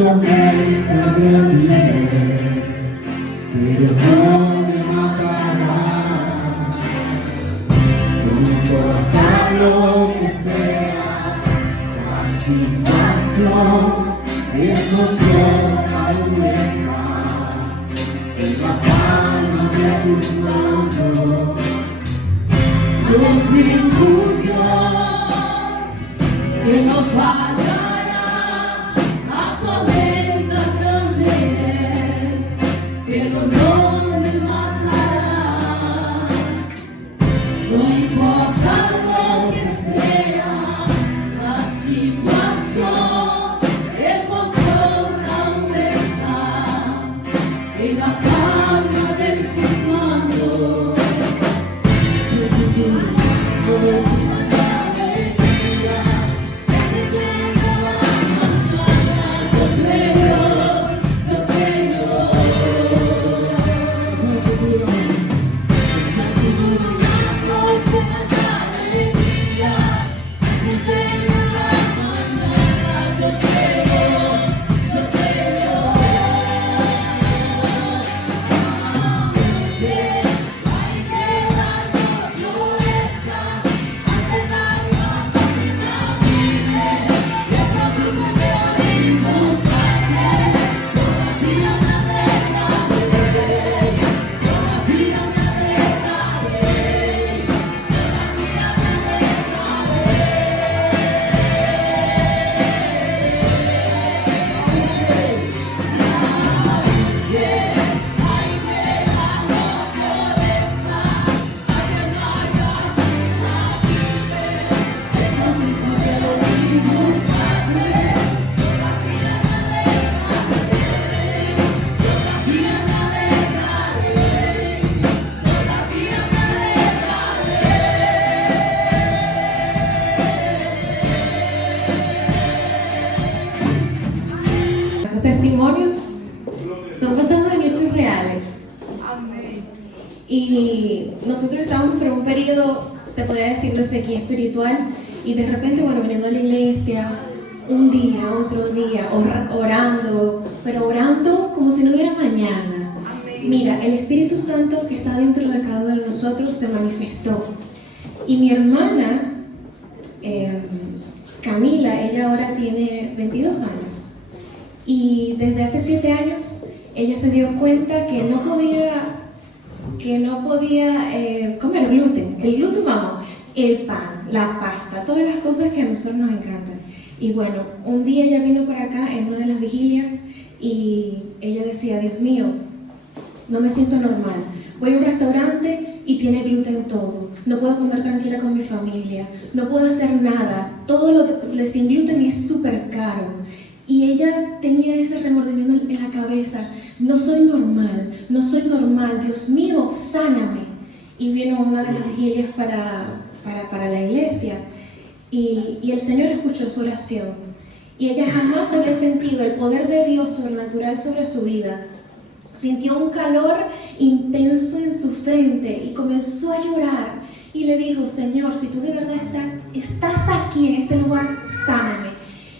tormenta grande es, pero no me matará. No importa lo que sea la situación, es nuestra nuestra, en la palma de su mano. Yo tengo Dios que no fallará, a tormenta grande es, pero no me matará. No importa lo que sea la situación, el control aún está en la palma de sus manos. Estos testimonios son basados en hechos reales. Y nosotros estábamos por un periodo, se podría decir, de sequía espiritual, y de repente, bueno, viniendo a la iglesia, un día, otro día, orando, pero orando como si no hubiera mañana. Mira, el Espíritu Santo que está dentro de cada uno de nosotros se manifestó. Y mi hermana, Camila, ella ahora tiene 22 años. Y desde hace 7 años ella se dio cuenta que no podía comer gluten. El gluten, vamos, el pan, la pasta, todas las cosas que a nosotros nos encantan. Y bueno, un día ella vino por acá en una de las vigilias y ella decía, Dios mío, no me siento normal. Voy a un restaurante y tiene gluten todo. No puedo comer tranquila con mi familia. No puedo hacer nada. Todo lo de sin gluten es súper caro. Y ella tenía ese remordimiento en la cabeza. No soy normal, no soy normal. Dios mío, sáname. Y vino a una de las vigilias para la iglesia. Y el Señor escuchó su oración. Y ella jamás había sentido el poder de Dios sobrenatural sobre su vida. Sintió un calor intenso en su frente y comenzó a llorar. Y le dijo, Señor, si tú de verdad estás aquí en este lugar, sáname.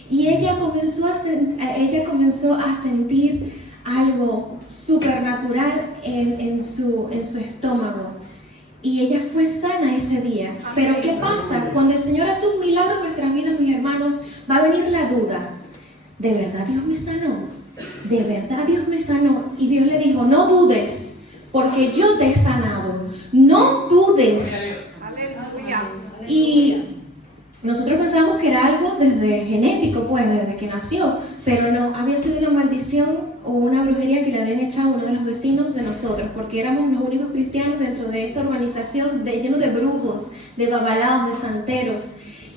Y ella comenzó a sentir algo supernatural en su estómago. Y ella fue sana ese día. Pero ¿qué pasa? Cuando el Señor hace un milagro en nuestras vidas, mis hermanos, va a venir la duda. ¿De verdad Dios me sanó? ¿De verdad Dios me sanó? Y Dios le dijo, no dudes, porque yo te he sanado. No dudes. Y nosotros pensamos que era algo desde genético, pues, desde que nació, pero no, había sido una maldición o una brujería que le habían echado a uno de los vecinos de nosotros, porque éramos los únicos cristianos dentro de esa urbanización lleno de brujos, de babalaos, de santeros.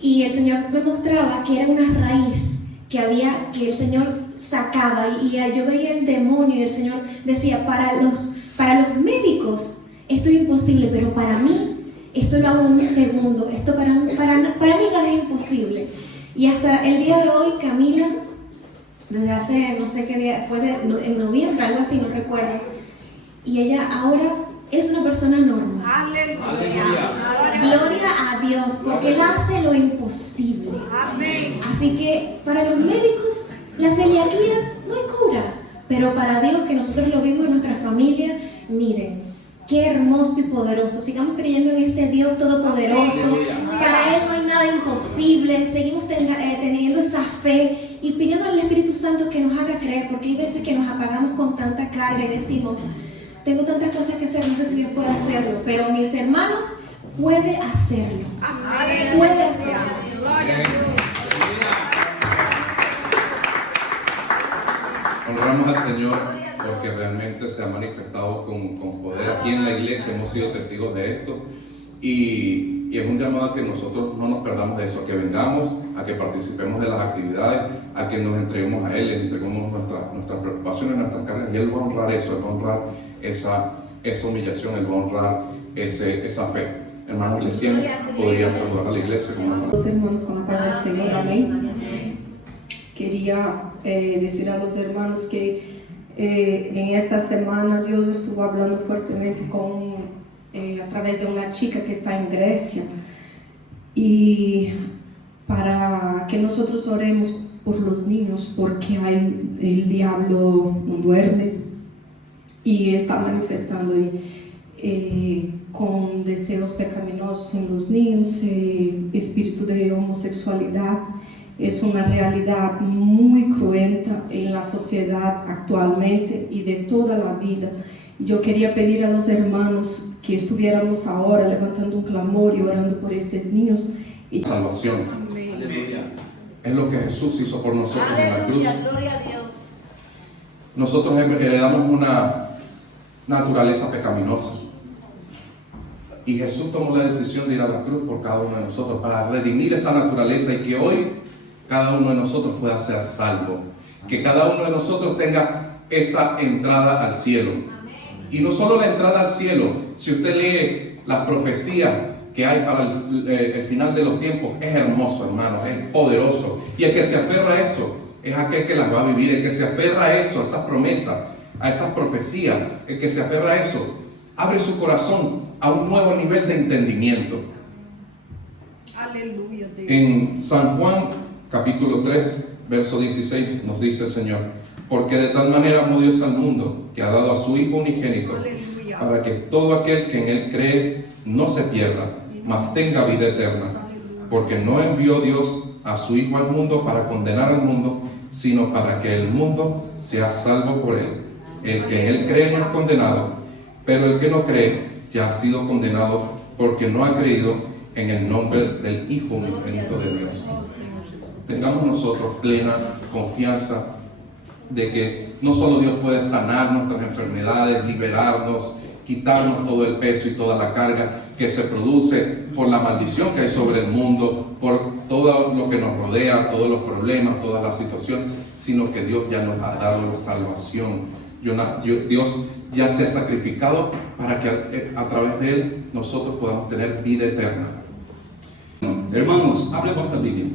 Y el Señor me mostraba que era una raíz que el Señor sacaba, y yo veía el demonio, y el Señor decía, para los médicos esto es imposible, pero para mí esto lo hago en un segundo. Esto para mí nada es imposible. Y hasta el día de hoy, Camila, desde hace no sé qué día, en noviembre, algo así, no recuerdo, y ella ahora es una persona normal. Aleluya. Gloria a Dios, porque Él hace lo imposible. Amén. Así que para los médicos, la celiaquía Pero para Dios, que nosotros lo vimos en nuestra familia, miren, qué hermoso y poderoso. Sigamos creyendo en ese Dios todopoderoso. Para Él no hay nada imposible. Seguimos teniendo esa fe y pidiendo al Espíritu Santo que nos haga creer, porque hay veces que nos apagamos con tanta carga y decimos, tengo tantas cosas que hacer, no sé si Dios puede hacerlo. Pero mis hermanos, puede hacerlo. Puede hacerlo. Honramos al Señor porque realmente se ha manifestado con poder aquí en la iglesia. Hemos sido testigos de esto y es un llamado a que nosotros no nos perdamos de eso, a que vengamos, a que participemos de las actividades, a que nos entreguemos a Él, le entreguemos nuestras preocupaciones, nuestras cargas, y Él va a honrar eso, Él va a honrar esa humillación, Él va a honrar esa fe. Hermano Iglesiano, podría saludar a la iglesia con una palabra. Los hermanos con la paz del Señor, amén. Quería decir a los hermanos que en esta semana Dios estuvo hablando fuertemente a través de una chica que está en Grecia, y para que nosotros oremos por los niños, porque el diablo no duerme y está manifestando con deseos pecaminosos en los niños, espíritu de homosexualidad. Es una realidad muy cruenta en la sociedad actualmente y de toda la vida. Yo quería pedir a los hermanos que estuviéramos ahora levantando un clamor y orando por estos niños. Salvación. Aleluya. Es lo que Jesús hizo por nosotros en la cruz. Aleluya, gloria a Dios. Nosotros heredamos una naturaleza pecaminosa. Y Jesús tomó la decisión de ir a la cruz por cada uno de nosotros para redimir esa naturaleza y que hoy cada uno de nosotros pueda ser salvo. Que cada uno de nosotros tenga esa entrada al cielo. Y no solo la entrada al cielo, si usted lee las profecías que hay para el final de los tiempos, es hermoso, hermano, es poderoso. Y el que se aferra a eso es aquel que las va a vivir. El que se aferra a eso, a esas promesas, a esas profecías, el que se aferra a eso, abre su corazón a un nuevo nivel de entendimiento. Aleluya, Dios. En San Juan, capítulo 3, verso 16, nos dice el Señor: porque de tal manera amó Dios al mundo, que ha dado a su Hijo unigénito, Aleluya. para que todo aquel que en Él cree no se pierda, mas tenga vida eterna. Porque no envió Dios a su Hijo al mundo para condenar al mundo, sino para que el mundo sea salvo por Él. El que en Él cree no es condenado, pero el que no cree ya ha sido condenado, porque no ha creído en el nombre del Hijo unigénito de Dios. Tengamos nosotros plena confianza de que no solo Dios puede sanar nuestras enfermedades, liberarnos, quitarnos todo el peso y toda la carga que se produce por la maldición que hay sobre el mundo, por todo lo que nos rodea, todos los problemas, todas las situaciones, sino que Dios ya nos ha dado la salvación. Dios ya se ha sacrificado para que a través de Él nosotros podamos tener vida eterna. Hermanos, abre vuestra Bíblia.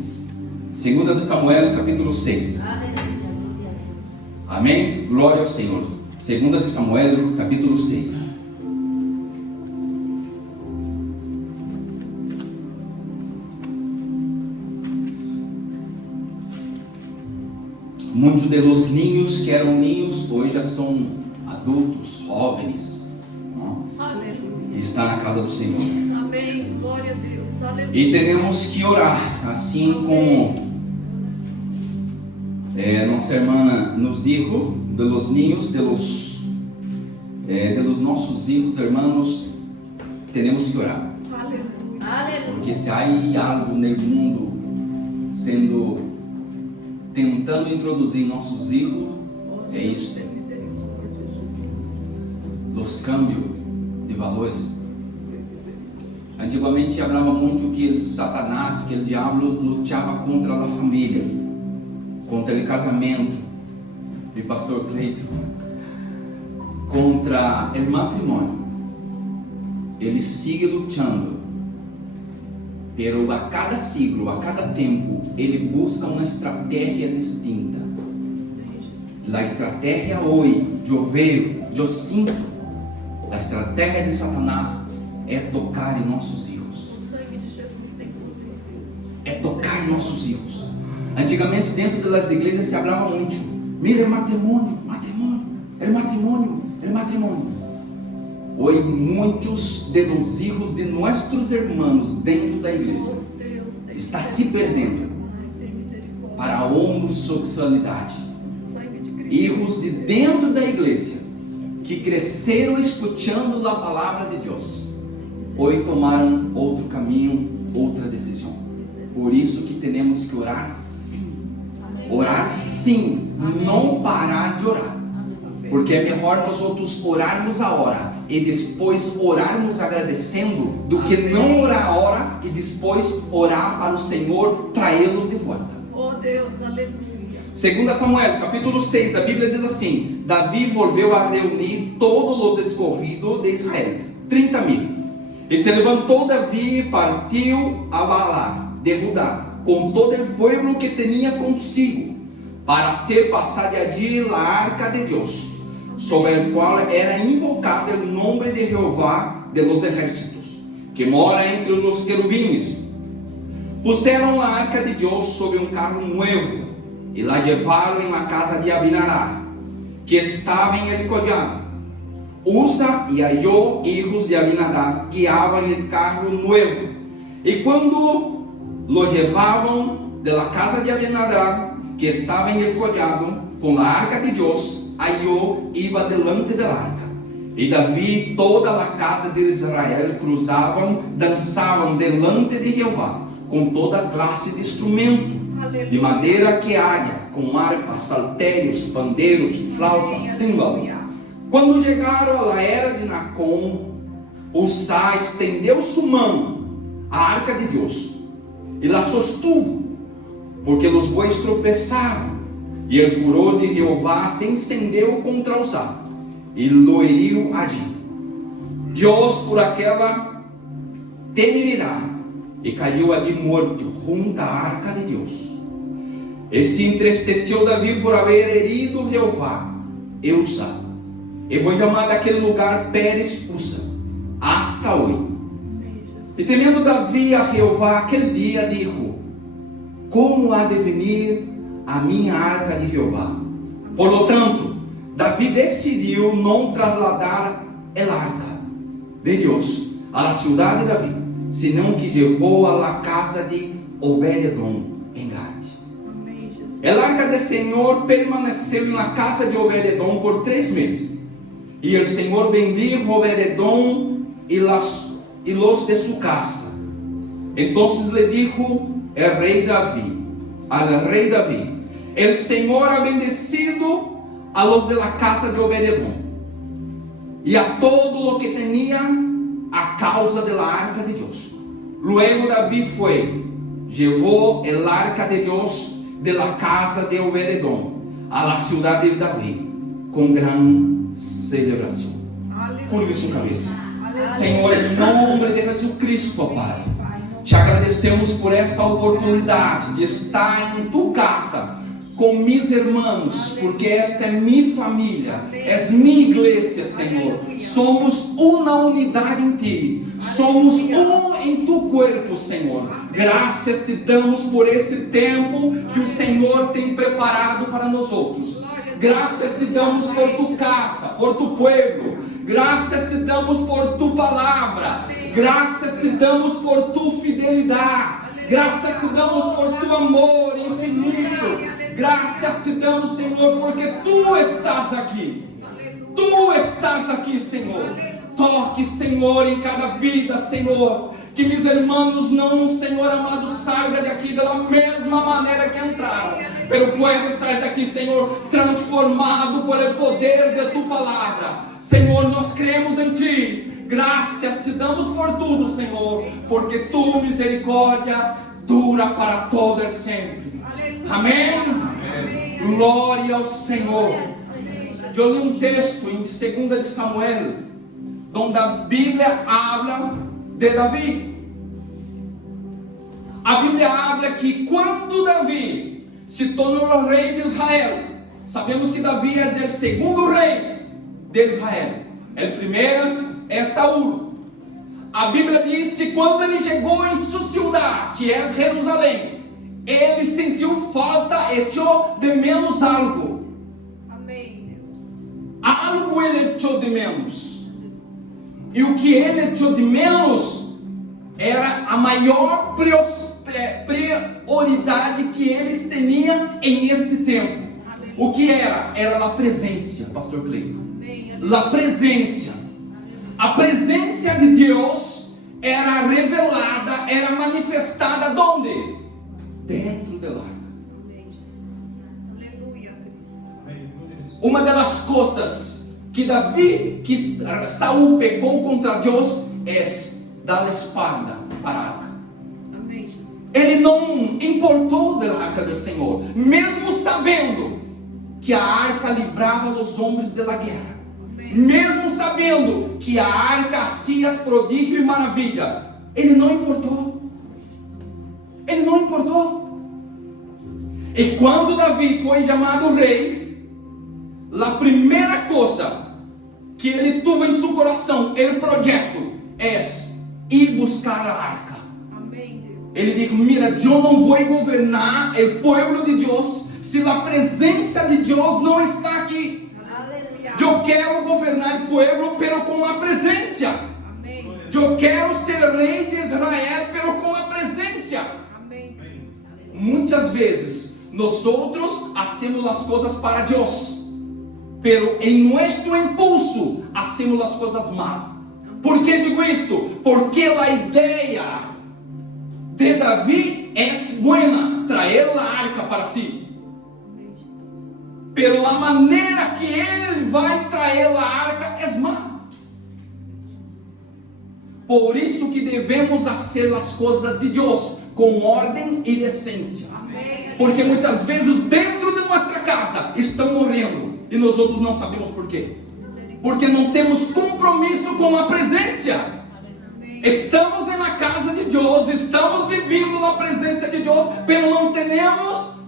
Segunda de Samuel, capítulo 6. Amém? Glória ao Senhor. Segunda de Samuel, capítulo 6. Muitos de los niños que eram niños hoje já são adultos, jovens, não? Aleluya. Está na casa do Senhor. Amém. Glória a Deus. Aleluya. E temos que orar, assim como nossa irmã nos dijo, de los niños, de los nossos hijos, hermanos, temos que orar. Aleluya. Porque se há algo no mundo tentando introduzir nossos hijos, é isso, os cambios de valores. Antigamente falava muito que Satanás, que o diabo lutava contra a família, contra o casamento, de pastor Cleiton, contra o matrimônio. Ele sigue lutando, pero a cada ciclo, a cada tempo, ele busca uma estratégia distinta. A estratégia hoje, eu sinto, a estratégia de Satanás é tocar em nossos hijos. O sangue de Jesus tem poder, Deus. É tocar em nossos hijos. Antigamente, dentro das igrejas se falava muito: mira, matrimônio, matrimônio. el matrimonio, el matrimonio. Hoy muitos de los hijos de nuestros hermanos dentro da igreja Deus, tem está se perdendo tem misericórdia. para a homossexualidade. Sangue de Cristo. Hijos de dentro da igreja que cresceram escutando a palavra de Deus, hoje tomaram outro caminho, outra decisão. Por isso que temos que orar sim. Orar sim, não parar de orar. Porque é melhor nós outros orarmos a hora e depois orarmos agradecendo do que não orar a hora e depois orar para o Senhor traê-los de volta. Oh Deus, aleluia. 2 Samuel, capítulo 6, a Bíblia diz assim: Davi volveu a reunir todos os escorridos de Israel, 30.000. E se levantou Davi e partiu a Baalá de Judá, com todo o povo que tinha consigo, para ser passada allí a arca de Deus, sobre el qual era invocado o nome de Jeová de los ejércitos, que mora entre os querubines. Puseram a arca de Deus sobre um carro novo e la levaram em la casa de Abinadab, que estava em el collado. Uza e Aiô, hijos de Abinadab, guiavam el carro novo. E quando lo levavam de la casa de Abinadab, que estava em el collado, com a arca de Deus, Aiô iba delante da arca. E Davi e toda a casa de Israel cruzavam, dançavam delante de Jeová, com toda classe de instrumento, de madeira que haya, com harpas, saltérios, pandeiros, flautas, símbolos. Quando chegaram à era de Nacon, Uzá estendeu sua mão à arca de Deus e la sostuvo, porque os bois tropeçaram, e o furor de Jeová se encendeu contra Uzá e lo heriu allí. Deus, por aquela temeridade, e caiu ali morto junto à arca de Deus. E se entristeceu Davi por haver herido Jeová e Uzá. E foi chamado aquele lugar Pérez Uza, hasta hoje. E temendo Davi a Jeová aquele dia, dijo: como há de vir a minha arca de Jeová? Por lo tanto, Davi decidiu não trasladar a arca de Deus a la cidade de Davi, senão que levou a la casa de Obed-edom em Gade. A arca do Senhor permaneceu na casa de Obed-edom por 3 meses. E o Senhor bendijo Obed-edom e los de sua casa. Entonces le dijo el rei Davi, al rei Davi: el Senhor ha bendecido a los de la casa de Obed-edom e a todo lo que tenía a causa de la arca de Deus. Luego Davi foi, llevou el arca de Deus de la casa de Obed-edom a la ciudad de Davi com gran celebração. Curve sua cabeça. Senhor, em nome de Jesus Cristo, ó Pai, te agradecemos por essa oportunidade de estar em tu casa com mis irmãos, porque esta é minha família, és minha igreja, Senhor. Somos uma unidade em ti, somos um em tu corpo, Senhor. Graças te damos por esse tempo que o Senhor tem preparado para nós outros. Graças te damos por tu casa, por tu pueblo. Graças te damos por tu palavra. Graças te damos por tu fidelidade. Graças te damos por tu amor infinito. Graças te damos, Senhor, porque tu estás aqui. Tu estás aqui, Senhor. Toque, Senhor, em cada vida, Senhor. Que meus irmãos não, Senhor amado, salga daqui da mesma maneira que entraram. Pero puede sair daqui, Senhor, transformado por el poder de tu palavra. Senhor, nós cremos em ti. Graças te damos por tudo, Senhor, porque tu misericórdia dura para todo el sempre. Amém? Amém. Glória ao Senhor. Eu li um texto em 2 de Samuel, onde a Bíblia habla de Davi. A Bíblia habla que quando Davi se tornou rei de Israel, sabemos que Davi é o segundo rei de Israel. O primeiro é Saul. A Bíblia diz que quando ele chegou em sua cidade, que é Jerusalém, ele sentiu falta, echou de menos algo. Amém, Deus. A de menos. E o que ele echou de menos era a maior prioridade que eles tinham em este tempo. O que era? Era a presença, pastor Cleiton. A presença. A presença de Deus era revelada, era manifestada onde? Dentro da arca. Uma das coisas que Saul pecou contra Deus é dar a espalda para a arca. Ele não importou da arca do Senhor, mesmo sabendo que a arca livrava os homens da guerra, mesmo sabendo que a arca fazia prodígio e maravilha. Ele não importou. Ele não importou. E quando Davi foi chamado rei, a primeira coisa que ele teve em seu coração, o projeto, é ir buscar a arca. Ele disse: mira, eu não vou governar o povo de Deus se a presença de Deus não está aqui. Eu quero governar o povo, pero com a presença. Eu quero ser rei de Israel, pero com a presença. Muitas vezes, nós hacemos as coisas para Deus, pero em nosso impulso, hacemos as coisas mal. Por que digo isto? Porque a ideia de Davi é buena, trazer a arca para si. Pela maneira que ele vai trazer a arca é má. Por isso que devemos fazer as coisas de Deus com ordem e decência. Porque muitas vezes dentro de nossa casa estão morrendo e nós outros não sabemos por quê. Porque não temos compromisso com a presença. Estamos na casa de Deus, estamos vivendo na presença de Deus, mas não temos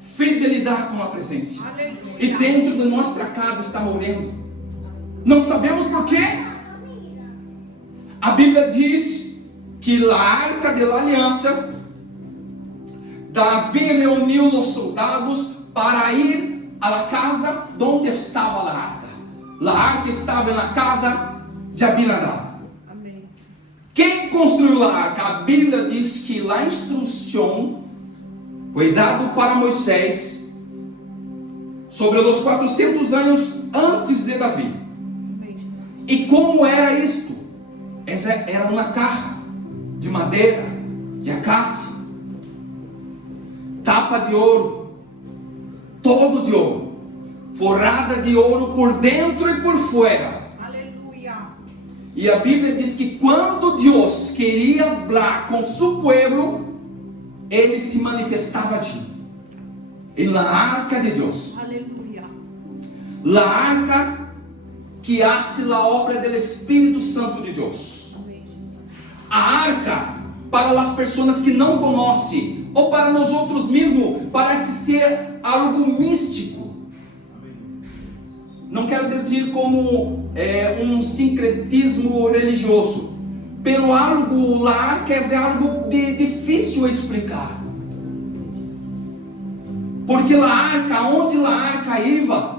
fidelidade com a presença. E dentro de nossa casa está morrendo. Não sabemos por quê. A Bíblia diz que a arca da aliança, Davi reuniu os soldados para ir à casa onde estava a arca. A arca estava na casa de Abinadab. Quem construiu a arca? A Bíblia diz que a instrução foi dada para Moisés sobre os 400 anos antes de Davi. E como era isto? Essa era uma caja de madeira, de acácia, tapa de ouro, todo de ouro, forrada de ouro por dentro e por fora. E a Bíblia diz que quando Deus queria falar com seu povo, ele se manifestava allí, na arca de Deus. A arca que hace a obra do Espírito Santo de Deus. A arca, para as pessoas que não conhecem, ou para nós outros mesmos, parece ser algo místico. Não quero dizer como um sincretismo religioso, pero algo lá que é algo difícil explicar. Porque a arca, onde a arca ia,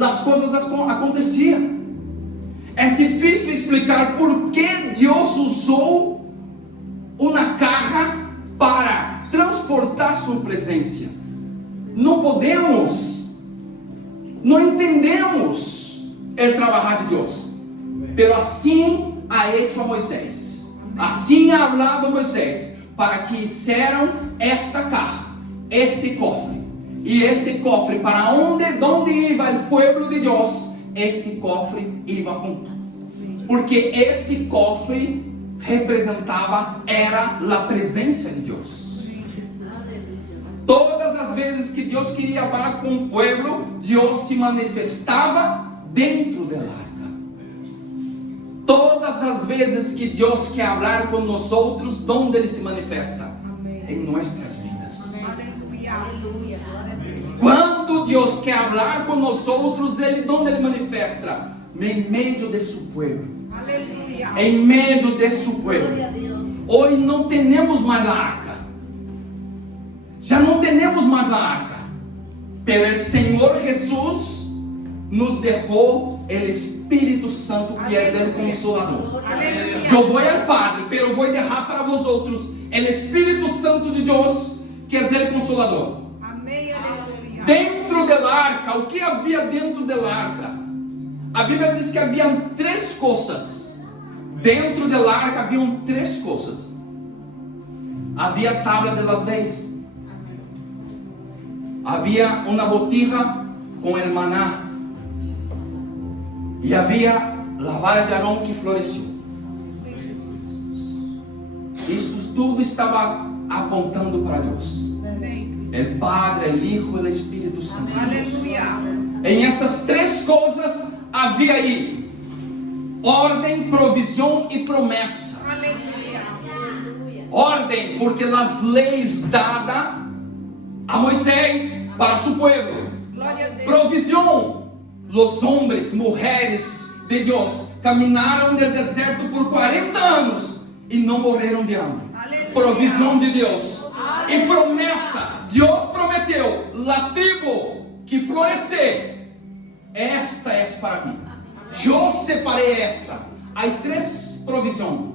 as coisas aconteciam. É difícil explicar por que Deus usou uma caja para transportar sua presença. Não podemos, não entendemos o trabalho de Deus. Pero assim ha hecho a Moisés, assim ha hablado a Moisés, para que hicieran esta caja, este cofre, e este cofre para donde iba o pueblo de Deus, este cofre iba junto, porque este cofre representava, era a presença de Deus. Todas as vezes que Deus queria falar com o pueblo, Deus se manifestava dentro da arca. Todas as vezes que Deus quer falar com nós outros, onde Ele se manifesta? Em nossas vidas. Quando Deus quer falar com nós outros, Ele onde Ele manifesta? Em meio de seu povo. Em meio de seu povo. Hoje não temos mais a arca. Já não temos mais a arca. Pero o Senhor Jesus nos deixou el Espírito Santo, que é o Consolador. Aleluia. Eu vou ao Padre, pero vou deixar para vosotros el Espírito Santo de Deus, que é o Consolador. Amém, aleluia. Dentro da arca, o que havia dentro da arca? A Bíblia diz que haviam 3 coisas. Dentro da arca haviam 3 coisas. Havia a tábua das leis. Havia uma botija com o maná. E havia a vara de Arão que floresceu. Isso tudo estava apontando para Deus. Amém. O Padre, o Hijo e o Espírito Santo. Aleluia. Em essas 3 coisas havia aí ordem, provisão e promessa. Aleluia. Ordem, porque as leis dadas a Moisés para su pueblo. Glória a Deus. Provisión. Los hombres, mujeres de Dios caminaron en el desierto por 40 años y no murieron de hambre. Aleluya. Provisión de Dios. Y Aleluya. promesa. Dios prometió, la tribu que florecer, esta es para mí. Yo separé esa. Hay 3 provisiones.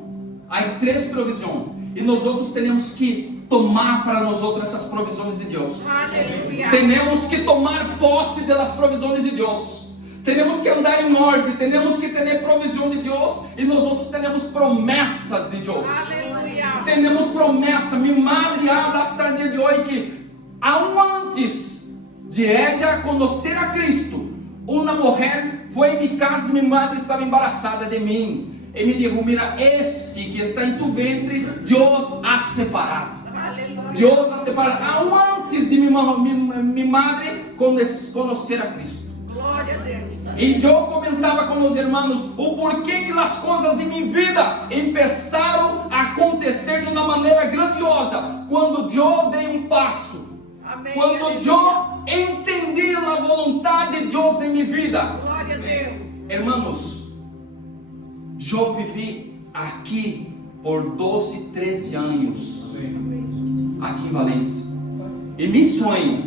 Hay 3 provisiones. Y nosotros tenemos que tomar para nosotros essas provisões de Deus. Aleluia. Temos que tomar posse das provisões de Deus. Temos que andar em ordem. Temos que ter provisão de Deus. E nós outros temos promessas de Deus. Aleluia. Temos promessa. Minha madre habla hasta o dia de hoje que, aún antes de ela conhecer a Cristo, uma mulher foi em minha casa e minha madre estava embaraçada de mim. E me disse: mira, este que está em tu ventre, Deus ha separado. Aleluia. Deus a separar aún antes de minha madre conhecer a Cristo. Glória a Deus. E eu comentava com os irmãos o porquê que as coisas em minha vida começaram a acontecer de uma maneira grandiosa quando eu dei um passo, Amém. quando Aleluia. eu entendi a vontade de Deus em minha vida. Glória a Deus. Irmãos, eu vivi aqui por 12, 13 anos. Aqui em Valência. E meu sonho,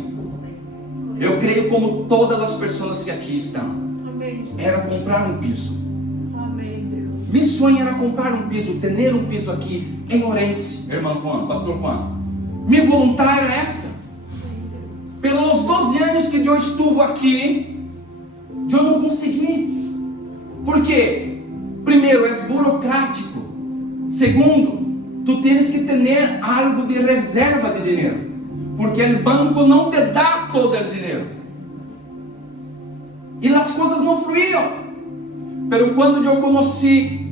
eu creio como todas as pessoas que aqui estão, Amém. era comprar um piso. Amém, Deus. Meu sonho era comprar um piso, ter um piso aqui em Orense, irmão Juan, pastor Juan. Minha vontade era esta. Pelos 12 anos que eu estive aqui, eu não consegui. Por quê? Primeiro, é burocrático. Segundo, tu tens que ter algo de reserva de dinheiro, porque o banco não te dá todo o dinheiro. E as coisas não fluíam. Pero quando eu conheci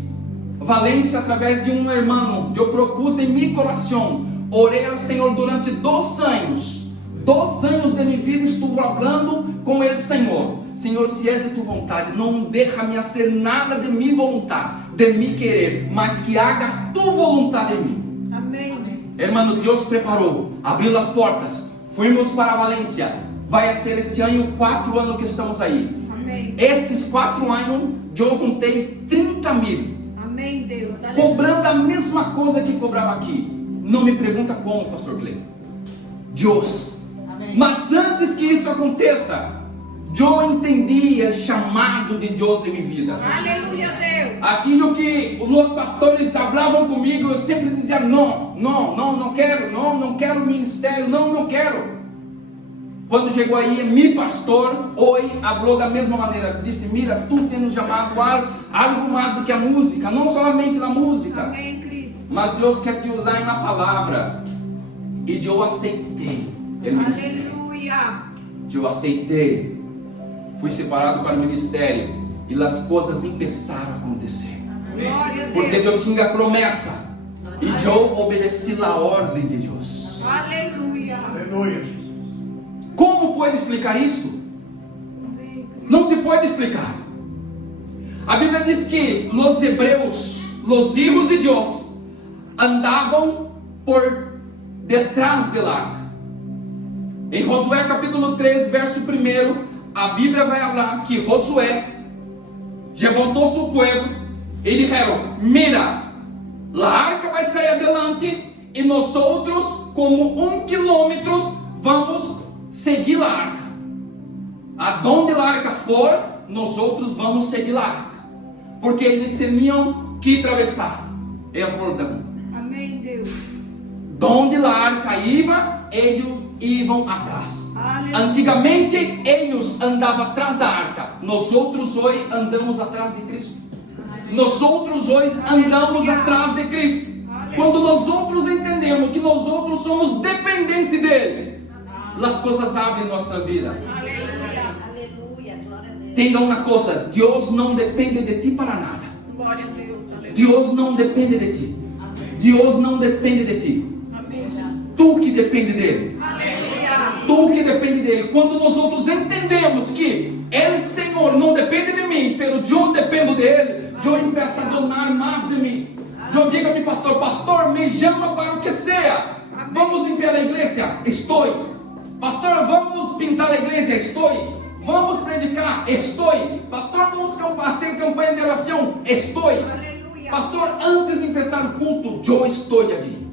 Valência através de um irmão, eu propus em meu coração, orei ao Senhor durante 2 anos. 2 anos de minha vida estive falando com o Senhor. Senhor, se é de tua vontade, não deixa-me fazer nada de minha vontade, de me querer, mas que haga tua vontade em mim. Amém. Hermano, Deus preparou, abriu as portas, fomos para Valência. Vai ser este ano 4 anos que estamos aí. Amém. Esses 4 anos, eu juntei 30 mil, Amém, Deus. Aleluia. cobrando a mesma coisa que cobrava aqui. Não me pergunta como, pastor Cleiton. Deus. Mas antes que isso aconteça, eu entendi o chamado de Deus em minha vida. Aleluia, Deus. Aquilo que os pastores falavam comigo, eu sempre dizia: não quero ministério, não quero. Quando chegou aí, meu pastor hoje falou da mesma maneira, disse: mira, tu tens chamado algo mais do que a música, não somente a música, Amém, Cristo. mas Deus quer te usar na palavra. E eu aceitei o ministério. Aleluia. Eu aceitei, fui separado para o ministério e as coisas começaram a acontecer, Glória a porque Deus. eu tinha promessa e eu obedeci a ordem de Deus. Aleluia. Como pode explicar isso? Não se pode explicar. A Bíblia diz que os hebreus, os filhos de Deus, andavam por detrás da arca. Em Josué capítulo 3, verso 1, a Bíblia vai falar que Josué levantou seu povo e disseram: mira, a arca vai sair adelante e nós outros, como 1 quilômetro, vamos seguir a arca. aonde a arca for, nós outros vamos seguir a arca, porque eles tinham que atravessar o Jordão. Amém, Deus. Donde a arca ia, eles iam atrás. Antigamente eles andavam atrás da arca, nós outros hoje andamos atrás de Cristo. Nós outros hoje andamos atrás de Cristo. Quando nós outros entendemos que nós outros somos dependentes dele, as coisas abrem nossa vida. Tenha uma coisa: Deus não depende de ti para nada. Glória a Deus. Aleluia. Deus não depende de ti. Deus não depende de ti. Amém, Jesus. Tu que depende dele. Aleluia. Tu que depende dele. Quando nós outros entendemos que ele, Senhor, não depende de mim, pero eu dependo dele, eu começo a donar mais de mim. Eu digo a mi pastor: pastor, me chama para o que seja. Vamos limpar a igreja? Estou. Pastor, vamos pintar a igreja? Estou. Vamos predicar? Estou. Pastor, vamos fazer campanha de oração? Estou. Aleluia. Pastor, antes de começar o culto, eu estou ali.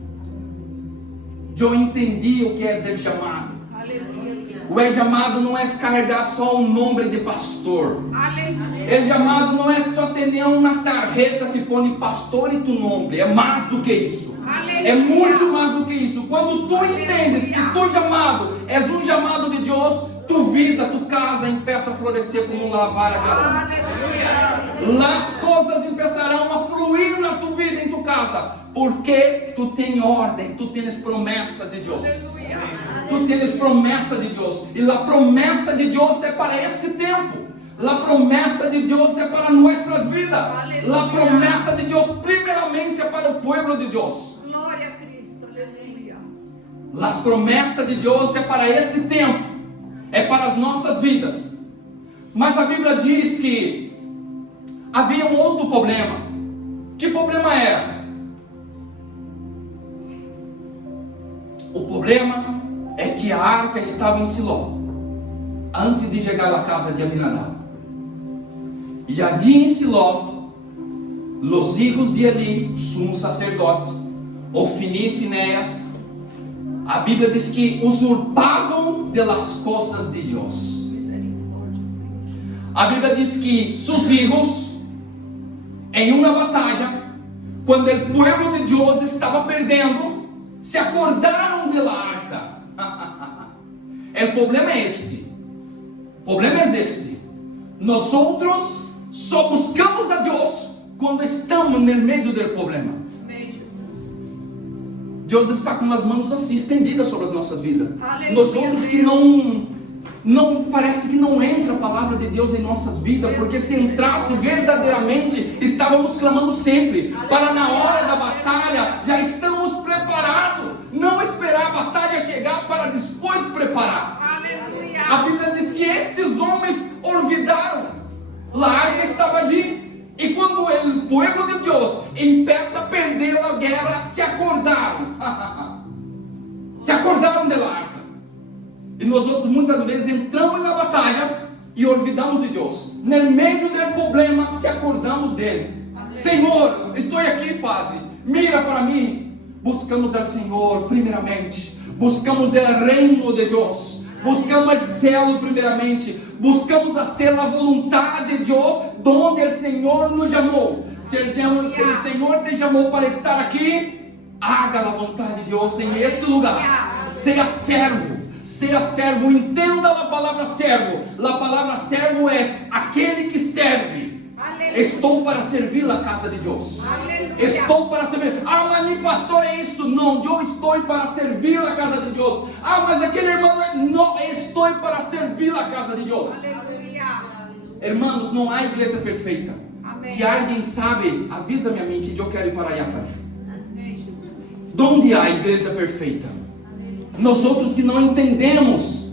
Eu entendi o que é ser chamado. Aleluia. O chamado não é carregar só o nome de pastor. Aleluia. O chamado não é só ter uma tarjeta que põe pastor e tu nome. É mais do que isso. Aleluia. É muito mais do que isso. Quando tu entendes que tu chamado és um chamado de Deus, tu vida, tu casa começa a florescer como uma lavara de aroma. Aleluia. As coisas começarão a fluir na tua vida, em tua casa, porque tu tens ordem, tu tens promessas de Deus. Tu tens promessa de Deus, e a promessa de Deus é para este tempo. A promessa de Deus é para nossas vidas. A promessa de Deus primeiramente é para o povo de Deus. Glória a Cristo. Aleluia. As promessas de Deus é para este tempo, é para as nossas vidas. Mas a Bíblia diz que havia um outro problema. Que problema era? O problema é que a arca estava em Siló, antes de chegar à casa de Abinadab. E ali em Siló, os filhos de Eli, sumo sacerdote, Ofni e Finéias, a Bíblia diz que usurpavam das coisas de Deus. A Bíblia diz que seus filhos, em uma batalha, quando o povo de Deus estava perdendo, se acordaram da arca. O problema é este. O problema é este. Nós outros só buscamos a Deus quando estamos no meio do problema. Amém, Jesus. Deus está com as mãos assim estendidas sobre as nossas vidas. Aleluia. Nós outros que não parece que não entra a palavra de Deus em nossas vidas, porque se entrasse verdadeiramente, estávamos clamando sempre, para na hora da batalha, já estamos preparados, não esperar a batalha chegar para depois preparar. Aleluia. A Bíblia diz que estes homens olvidaram, a arca estava ali, e quando o povo de Deus começa a perder a guerra, se acordaram, se acordaram da arca. E nós outros muitas vezes entramos na batalha e olvidamos de Deus. No meio do problema, se acordamos dele. Senhor, estou aqui, Padre, mira para mim. Buscamos ao Senhor primeiramente, buscamos o reino de Deus, buscamos o céu primeiramente, buscamos fazer a vontade de Deus, donde o Senhor nos chamou. Se o Senhor te chamou para estar aqui, haga a vontade de Deus em este lugar. Seja servo. Seja servo, entenda a palavra servo. A palavra servo é aquele que serve. Aleluia. Estou para servir a casa de Deus. Aleluia. Estou para servir. Ah, mas meu pastor é isso. Não, eu estou para servir a casa de Deus. Ah, mas aquele irmão não, estou para servir a casa de Deus. Aleluia. Irmãos, não há igreja perfeita. Amém. Se alguém sabe, avisa-me a mim que eu quero ir para allá também. Amém, Jesus. Onde há igreja perfeita? Nós outros que não entendemos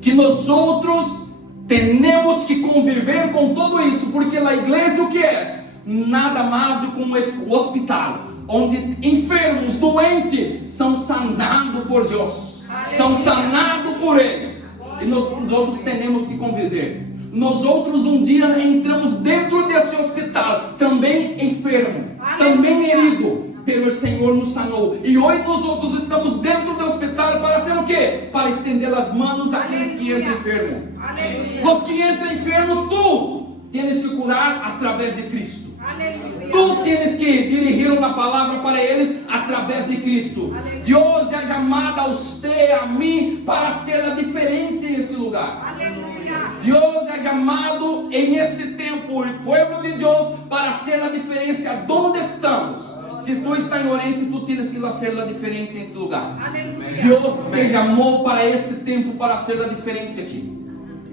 que nós outros temos que conviver com tudo isso, porque a igreja o que é? Nada mais do que um hospital, onde enfermos, doentes, são sanados por Deus, são sanados por Ele, e nós outros temos que conviver. Nós outros um dia entramos dentro desse hospital, também enfermo, também herido, pelo Senhor nos sanou, e hoje nós outros estamos dentro do hospital para fazer o quê? Para estender as mãos àqueles que entram enfermos. Aleluia. Os alguém entra enfermo, tu tienes que curar através de Cristo. Aleluia. Tu tienes que dirigir uma palavra para eles através de Cristo. Deus é chamado a você, a mim, para ser a diferença em esse lugar. Aleluia. Deus é chamado em esse tempo, o povo de Deus, para ser a diferença onde estamos. Se tu está em Orense, tu tienes que ser a diferença em esse lugar. Aleluia. Deus te chamou para esse tempo para ser a diferença aqui.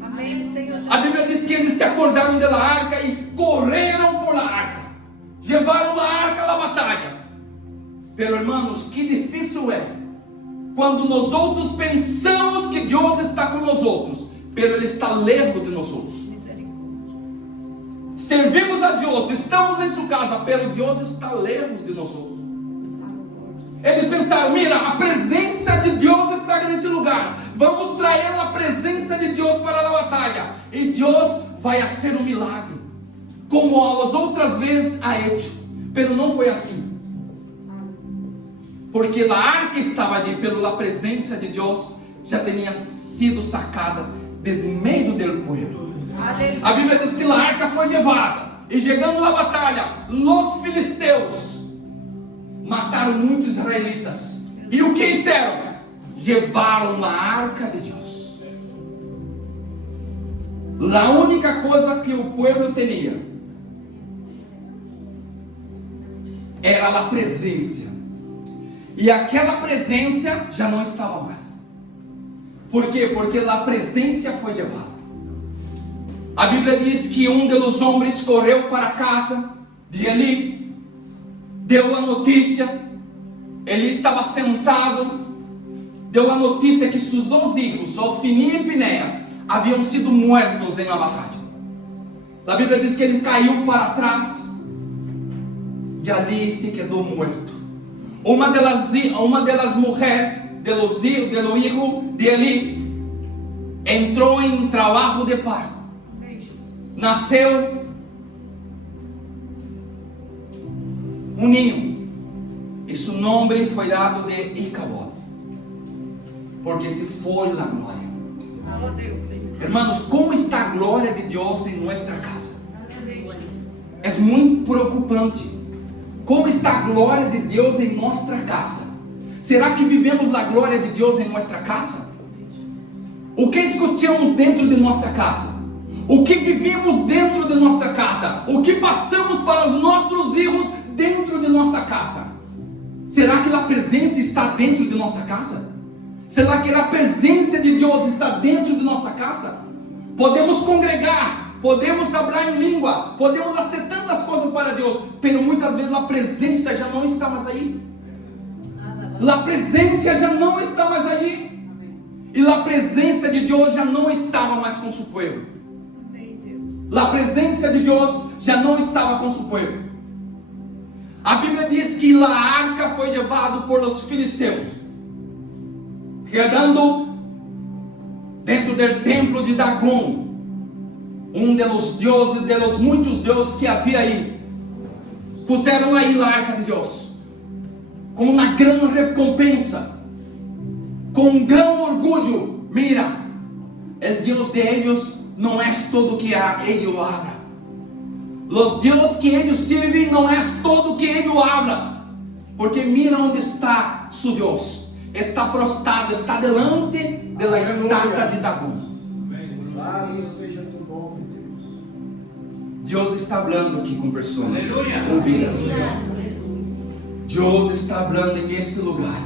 Amém, Senhor. A Bíblia diz que eles se acordaram da arca e correram por la arca. Levaram a arca à batalha. Pero, irmãos, que difícil é quando nós outros pensamos que Deus está com nós outros, pero Ele está lejos de nós outros. Servimos a Deus, estamos em sua casa, pero Deus está lejos de nós outros. Eles pensaram: mira, a presença de Deus está nesse lugar, vamos trazer a presença de Deus para a batalha, e Deus vai fazer um milagre, como as outras vezes ha hecho, pero não foi assim, porque a arca estava ali, pela presença de Deus já tinha sido sacada do meio do povo. A Bíblia diz que a arca foi levada, e chegando na batalha, os filisteus mataram muitos israelitas. E o que fizeram? Levaram a arca de Deus. A única coisa que o povo tinha era a presença. E aquela presença já não estava mais. Por quê? Porque a presença foi levada. A Bíblia diz que um dos homens correu para a casa de Eli, deu a notícia, ele estava sentado, deu a notícia que seus 2 filhos, Ofni e Finéas, haviam sido mortos em uma batalha. A Bíblia diz que ele caiu para trás e ali se quedou morto. Uma delas mulheres do filho de Eli entrou em trabalho de parto. Nasceu um ninho e seu nome foi dado de Icabod, porque se foi a glória. Hermanos, como está a glória de Deus em nossa casa? É muito preocupante. Como está a glória de Deus em nossa casa? Será que vivemos a glória de Deus em nossa casa? O que escutamos dentro de nossa casa? O que vivimos dentro de nossa casa? O que passamos para os nossos filhos dentro de nossa casa? Será que a presença está dentro de nossa casa? Será que a presença de Deus está dentro de nossa casa? Podemos congregar, podemos falar em língua, podemos fazer tantas coisas para Deus, mas muitas vezes a presença já não está mais aí. A presença já não está mais aí. E a presença de Deus já não estava mais com seu povo. A presença de Deus já não estava com seu povo. A Bíblia diz que a arca foi levada por os filisteus, quedando dentro do templo de Dagom, um dos deuses, de los muitos deuses que havia aí. Puseram aí a arca de Deus, com uma grande recompensa, com um grande orgulho. Mira, o Deus de eles não é todo que ele habla. Os deuses que eles servem não é todo que ele habla. Porque mira onde está seu Deus. Está prostrado, está delante da estátua de Dagom. Deus está falando aqui com pessoas, com vidas. Deus está falando em este lugar.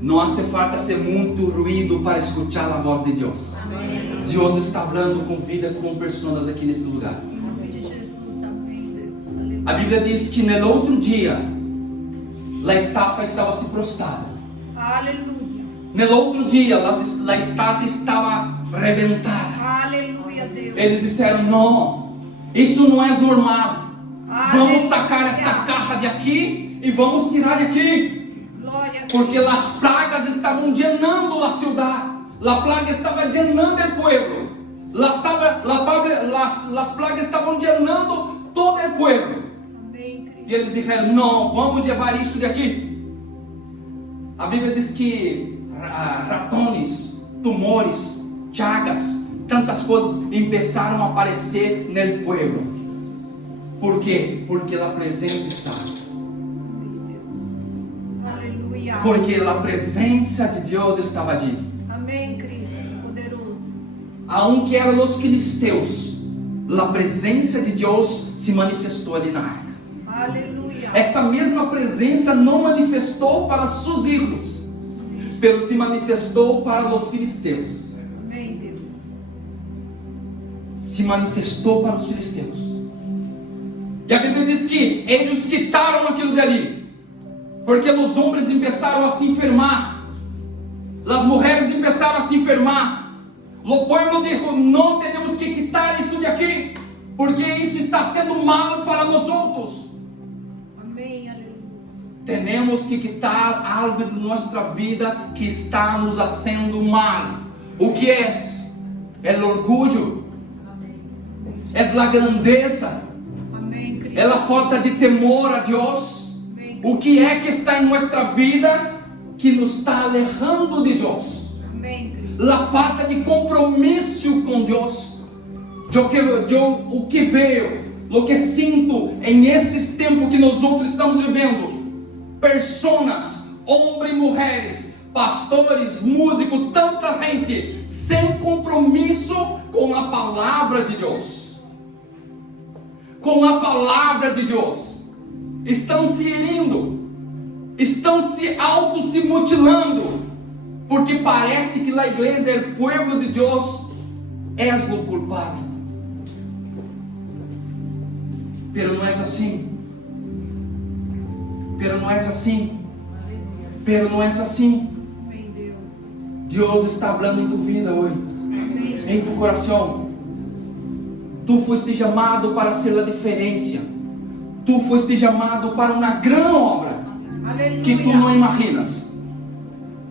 Não hace falta ser muito ruído para escutar a voz de Deus. Deus está falando com vida, com pessoas aqui nesse lugar. A Bíblia diz que no outro dia a estátua estava se prostrada. Aleluia. No outro dia a estátua estava rebentada. Aleluia, Deus. Eles disseram: não, isso não é normal. Vamos sacar esta caja de aqui e vamos tirar de aqui. Porque as pragas estavam llenando a cidade, a plaga estava llenando o povo, as plagas estavam llenando todo o povo. E eles disseram: não, vamos levar isso daqui. A Bíblia diz que ratones, tumores, chagas tantas coisas começaram a aparecer no pueblo. ¿Por quê? Porque a presença está. Aleluia. Porque a presença de Deus estava ali. Amém, Cristo. Poderoso. Aunque eram os filisteus, a presença de Deus se manifestou ali na arca. Aleluia. Essa mesma presença não manifestou para seus filhos, pero se manifestou para os filisteus. Amém, Deus. Se manifestou para os filisteus. E a Bíblia diz que eles quitaram aquilo dali, porque os homens começaram a se enfermar, as mulheres começaram a se enfermar. O povo disse: não temos que quitar isso de aqui, porque isso está sendo mal para nós outros. Amém, aleluia. Temos que quitar algo de nossa vida que está nos fazendo mal. O que é? É o orgulho, é a grandeza, Amém, Cristo. é a falta de temor a Deus. O que é que está em nossa vida que nos está alejando de Deus? Amém, Cristo. A falta de compromisso com Deus. O que veio, o que sinto em esses tempos que nós outros estamos vivendo, pessoas, homens e mulheres, pastores, músicos, tanta gente sem compromisso com a palavra de Deus. Com a palavra de Deus, estão se herindo, estão se mutilando, porque parece que a igreja, o povo de Deus, é o culpado. Pero não é assim. Pero não é assim. Pero não é assim. Amém, Deus. Deus está falando em tu vida hoje, Amém. em tu coração. Tu foste chamado para ser a diferença. Tu foste chamado para uma grande obra Aleluia. que tu não imaginas.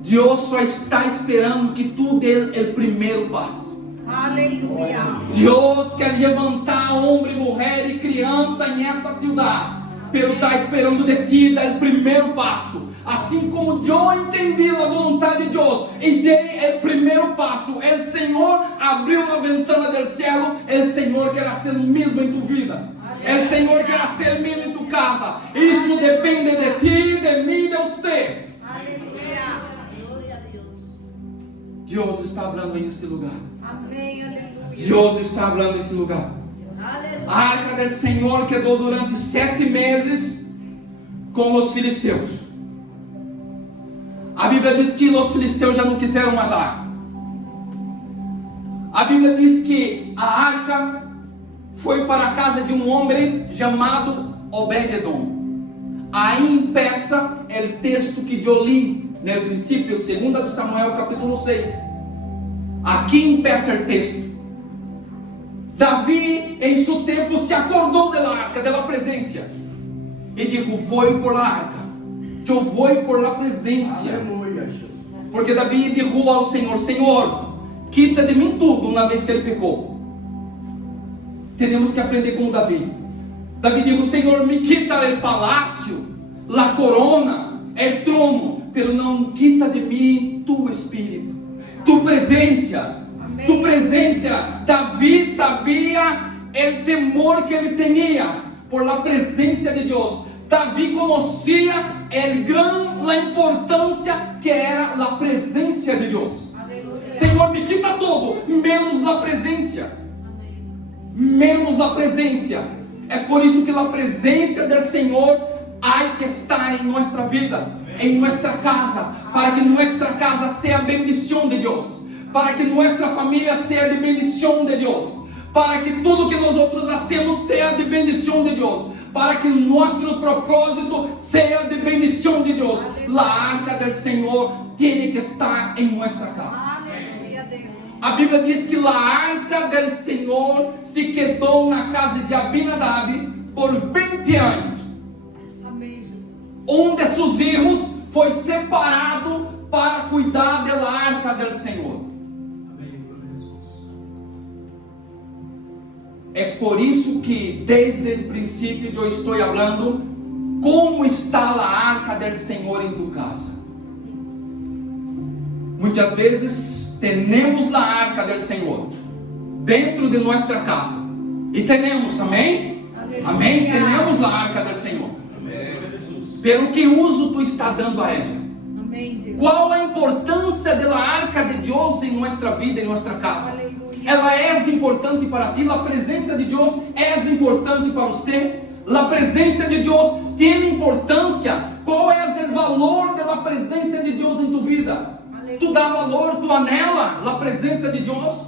Deus só está esperando que tu dê o primeiro passo. Aleluia. Deus quer levantar homem, mulher e criança nesta cidade, pero está esperando de ti dar o primeiro passo. Assim como eu entendi a vontade de Deus e dei o primeiro passo, o Senhor abriu a ventana do céu. O Senhor quer fazer o mesmo em tu vida. O Senhor quer fazer o mesmo em tu casa. Isso depende de ti, de mim, de você. Aleluia. Deus está falando nesse lugar. Amém, aleluia. Deus está falando nesse lugar. A arca do Senhor quedou durante 7 meses com os filisteus. A Bíblia diz que os filisteus já não quiseram mais lá. A Bíblia diz que a arca foi para a casa de um homem chamado Obed-edom. Aí empieza o texto que eu li no princípio, 2 de Samuel capítulo 6. Aqui empieza o texto. Davi, em seu tempo, se acordou da arca, da presença, e disse: vou por la arca, eu vou por la presença. Porque Davi disse ao Senhor: Senhor, quita de mim tudo uma vez que ele pecou. Temos que aprender com Davi. Davi disse: Senhor, me quita o palácio, a corona, o trono, pero não quita de mim tu espírito, tu presença. Amém. Tu presença. Davi sabia o temor que ele tinha por la presença de Deus. Davi conhecia a importância que era a presença de Deus. Aleluia. Senhor, me quita tudo, menos a presença. Menos a presença. É por isso que a presença do Senhor há que estar em nossa vida, em nossa casa, para que nossa casa seja bendição de Deus, para que nossa família seja de bendição de Deus, para que tudo que nós outros hacemos seja de bendição de Deus, para que nosso propósito seja de bendição de Deus. A arca do Senhor tem que estar em nossa casa. Aleluia, Deus. A Bíblia diz que a arca do Senhor se quedou na casa de Abinadab por 20 anos. Amém, Jesus. Um de seus filhos foi separado para cuidar da arca do Senhor. É por isso que desde o princípio eu estou falando como está a arca do Senhor em tu casa. Muitas vezes temos a arca do Senhor, dentro de nossa casa. E temos, amém? Amém? Temos a arca do Senhor. Pelo que uso tu está dando a ella? Amém, Deus. Qual a importância da arca de Deus em nossa vida, em nossa casa? Aleluia. Ela é importante para ti, a presença de Deus é importante para você. A presença de Deus tem importância. Qual é o valor da presença de Deus em tu vida? Tu dá valor, tu anela a presença de Deus?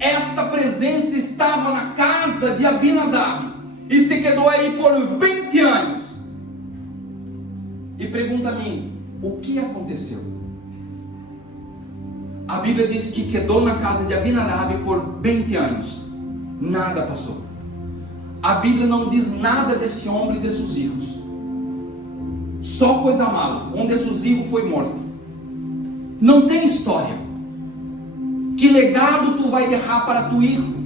Esta presença estava na casa de Abinadab e se quedou aí por 20 anos. E pergunta a mim, o que aconteceu? A Bíblia diz que quedou na casa de Abinadab por 20 anos. Nada passou. A Bíblia não diz nada desse homem e de seus filhos. Só coisa mala. Um de seus filhos foi morto. Não tem história. Que legado tu vai deixar para tu filho?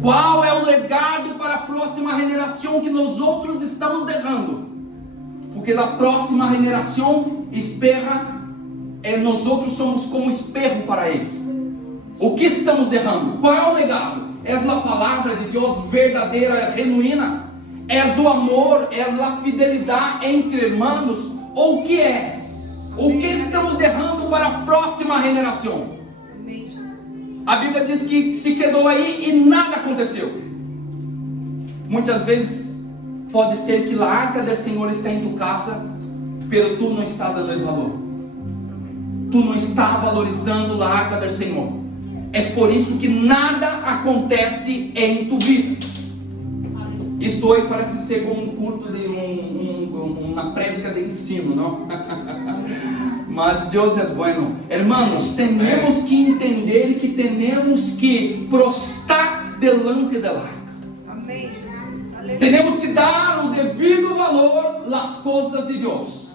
Qual é o legado para a próxima geração que nós outros estamos deixando? Porque a próxima geração espera, nós outros somos como espelho para eles. O que estamos deixando? Qual é o legado? É a palavra de Deus verdadeira, genuína? É o amor, é a fidelidade entre irmãos? Ou o que é? O que estamos deixando para a próxima geração? Amém, Jesus. A Bíblia diz que se quedou aí e nada aconteceu. Muitas vezes pode ser que a arca do Senhor está em tua casa, pero tu não está dando valor. Tu não está valorizando a arca do Senhor. É por isso que nada acontece em tu vida. Isto hoje parece ser como um culto de uma prédica de ensino, não? Mas Deus é bueno. Hermanos, temos que entender que temos que prostar delante da arca. Amém, Jesus. Aleluia. Temos que dar o devido valor às coisas de Deus.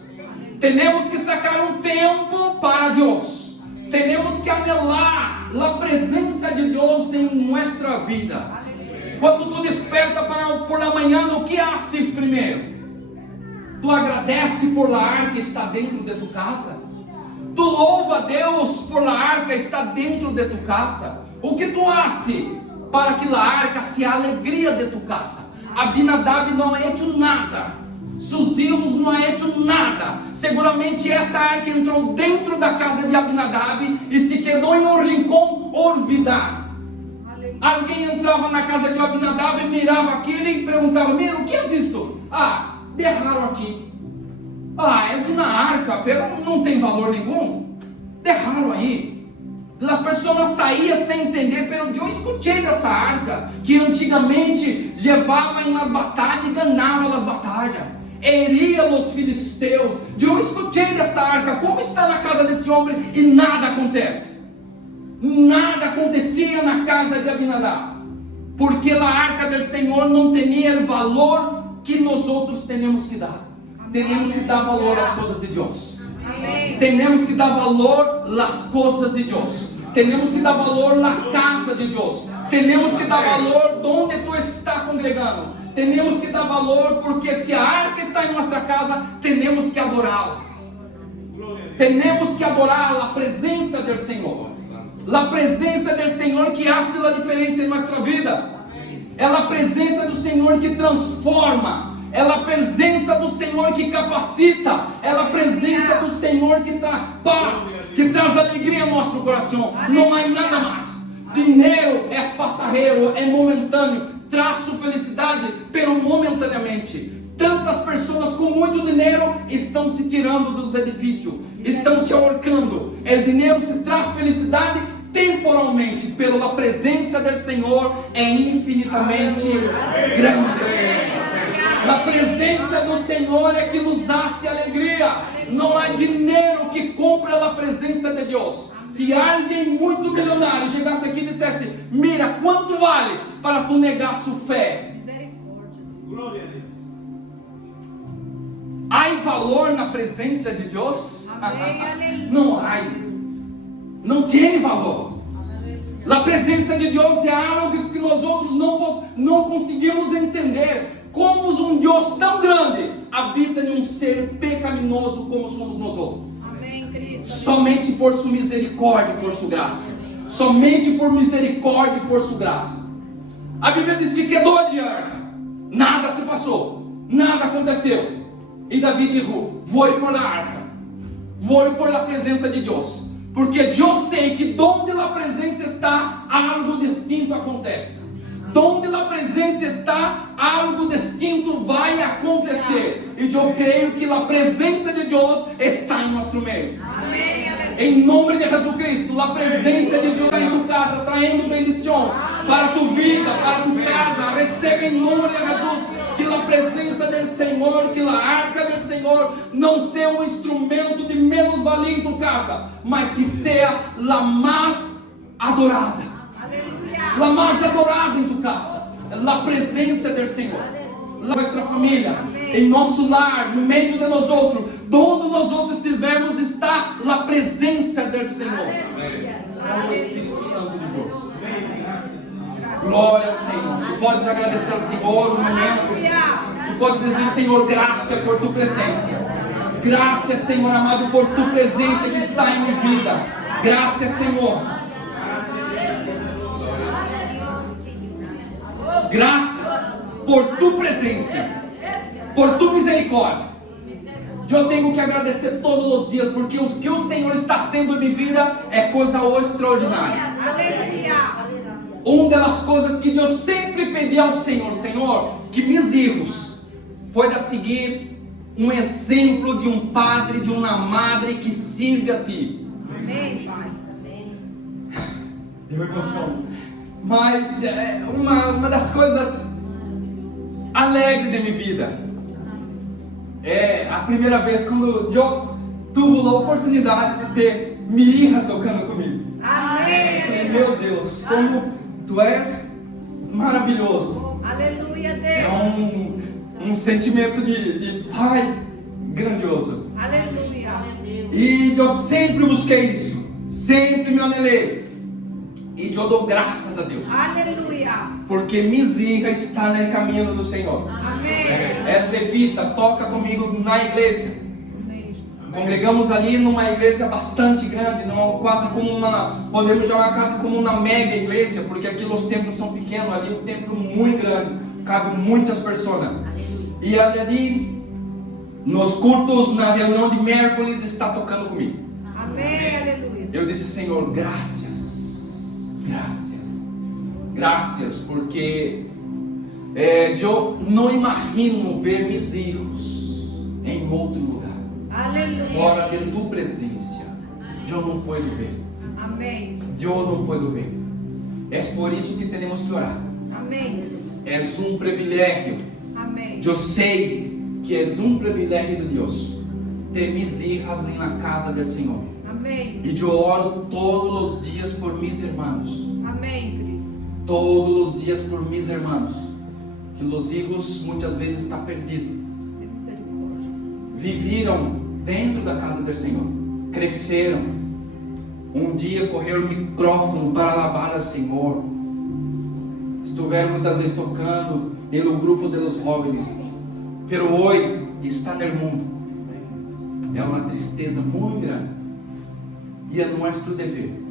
Temos que sacar um tempo para Deus. Temos que anelar a presença de Deus em nossa vida. Quando tu desperta por la manhã, o que haces primeiro? Tu agradece por la arca que está dentro de tu casa? Tu louva a Deus por la arca que está dentro de tu casa? O que tu haces para que la arca seja a alegria de tu casa? Abinadab não ha hecho nada. Seus filhos não ha hecho nada. Seguramente essa arca entrou dentro da casa de Abinadab e se quedou em um rincão olvidado. Alguém entrava na casa de Abinadab e mirava aquilo e perguntava: mira, o que é isto? Ah, derraram aqui. Ah, é uma arca, pero não tem valor nenhum. Derraram aí. As pessoas saíam sem entender, pero eu escutei dessa arca, que antigamente levava em las batalhas e ganhava as batalhas. Heria os filisteus. Eu escutei dessa arca, como está na casa desse homem e nada acontece. Nada acontecia na casa de Abinadab, porque a arca do Senhor não tinha o valor que nós outros temos que dar. Temos que dar valor às coisas de Deus. Amém. Temos que dar valor às coisas de Deus. Temos que dar valor na casa de Deus. Temos que dar valor onde tu está congregando. Temos que dar valor, porque se a arca está em nossa casa, temos que adorá-la. Temos que adorar a presença do Senhor. A presença do Senhor que hace a diferença em nossa vida. É a presença do Senhor que transforma. É a presença do Senhor que capacita. É a presença do Senhor que traz paz, que traz alegria ao nosso coração. Não há nada mais. Dinheiro é passageiro, é momentâneo, traz sua felicidade, pero momentaneamente. Tantas pessoas com muito dinheiro estão se tirando dos edifícios, estão se ahorcando. O dinheiro se traz felicidade temporalmente, pela presença do Senhor é infinitamente grande. A presença do Senhor é que nos hace alegria. Não há dinheiro que compre a presença de Deus. Se alguém muito milionário chegasse aqui e dissesse: mira, quanto vale para tu negar sua fé? Misericórdia. Glória a Deus. Há valor na presença de Deus? Amém, aleluia. Não há. Não tem valor. A presença de Deus é algo que nós outros não conseguimos entender. Como um Deus tão grande habita em um ser pecaminoso como somos nós outros. Amém, Cristo. Somente por sua misericórdia, por sua graça. somente por misericórdia e por sua graça. A Bíblia diz que quedou ali a arca, nada se passou, nada aconteceu. E Davi dijo: vou por a arca, vou por a presença de Deus, porque eu sei que donde a presença está, algo distinto acontece. Donde a presença está, algo distinto vai acontecer. E eu creio que a presença de Deus está em nosso meio. Em nome de Jesus Cristo, a presença de Deus está em tu casa, traindo bendição para tu vida, para tu casa. Recebe em nome de Jesus. Que a presença do Senhor, que a arca do Senhor não seja um instrumento de menos valia em tu casa, mas que seja a mais adorada. La mais adorada em tu casa, a presença do Senhor, na nossa família, em nosso lar, no meio de nós outros, onde nós outros estivermos, está a presença do Senhor. O Espírito Santo de Deus. Glória ao Senhor. Tu podes agradecer ao Senhor um momento. Tu podes dizer: Senhor, graça por tu presença. Graça, Senhor amado, por tu presença que está em minha vida. Graça, Senhor. Graça por tu presença, por tu misericórdia. Eu tenho que agradecer todos os dias, porque o que o Senhor está sendo em minha vida é coisa extraordinária. Uma das coisas que eu sempre pedi ao Senhor: Senhor, que meus filhos possam seguir um exemplo de um padre, de uma madre que sirve a ti. Amém, Pai. Eu emociono. Mas uma das coisas alegres de minha vida é a primeira vez quando eu tive a oportunidade de ter minha filha tocando comigo. Amém. Eu falei: meu Deus, como tu és maravilhoso. Aleluia, Deus. É um sentimento de pai grandioso. Aleluia. E eu sempre busquei isso, sempre me anelei. E eu dou graças a Deus. Aleluia. Porque minha filha está no caminho do Senhor. Amém. É levita, toca comigo na igreja. Congregamos ali numa igreja bastante grande, quase como podemos chamar quase como uma mega igreja, porque aqui os templos são pequenos, ali o templo muito grande, cabe muitas pessoas. E ali, nos cultos, na reunião de miércoles, está tocando comigo. Amém, aleluia. Eu disse: Senhor, graças. Graças, porque eu não imagino ver meus filhos em outro lugar. Aleluia. Fora de tu presença. Eu não posso ver. Amém. Eu não posso ver. É por isso que temos que orar. Amém. É um privilégio. Amém. Eu sei que é um privilégio de Deus ter minhas filhas na casa do Senhor. Amém. E eu oro todos os dias por meus irmãos. Amém, Cristo. Todos os dias por meus irmãos. Que os filhos muitas vezes estão perdidos. Viveram dentro da casa do Senhor. Cresceram. Um dia correram o micrófono para alabar ao Senhor. Estiveram muitas vezes tocando no grupo dos jovens. Pero hoje está no mundo. É uma tristeza muito grande. E é nosso dever.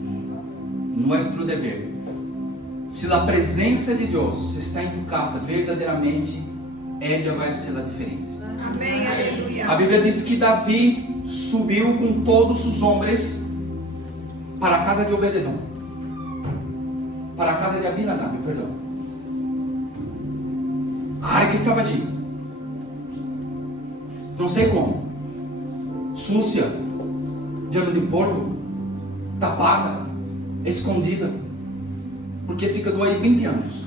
Nosso dever. Se a presença de Deus está em tu casa verdadeiramente, ela vai ser a diferença. Amém, aleluia. A Bíblia diz que Davi subiu com todos os homens para a casa de Obededom, para a casa de Abinadab, perdão. A arca estava ali, não sei como, sucia, llena de polvo, tapada, escondida, porque se quedou aí 20 anos.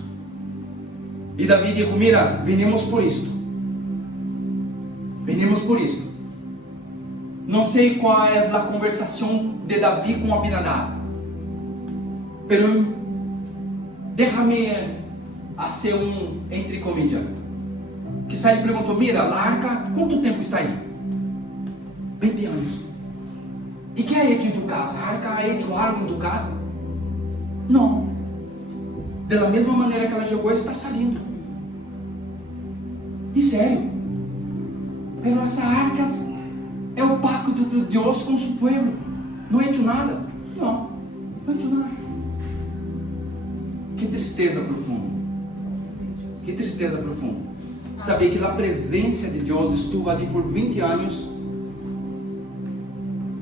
E Davi disse: mira, venimos por isto. Não sei qual é a conversação de Davi com Abinadab, pero déjame hacer entre comillas. Quizá ele perguntou: mira, a arca, quanto tempo está aí? 20 anos. E que é hecho em tu casa? A arca ha hecho algo em tu casa? Não. Da mesma maneira que ela chegou, está saindo. E sério. Pero essa arca é o pacto de Deus com seu povo. Não é hecho nada? Não, não é hecho nada. Que tristeza profunda. Que tristeza profunda. Saber que a presença de Deus estuvo ali por 20 anos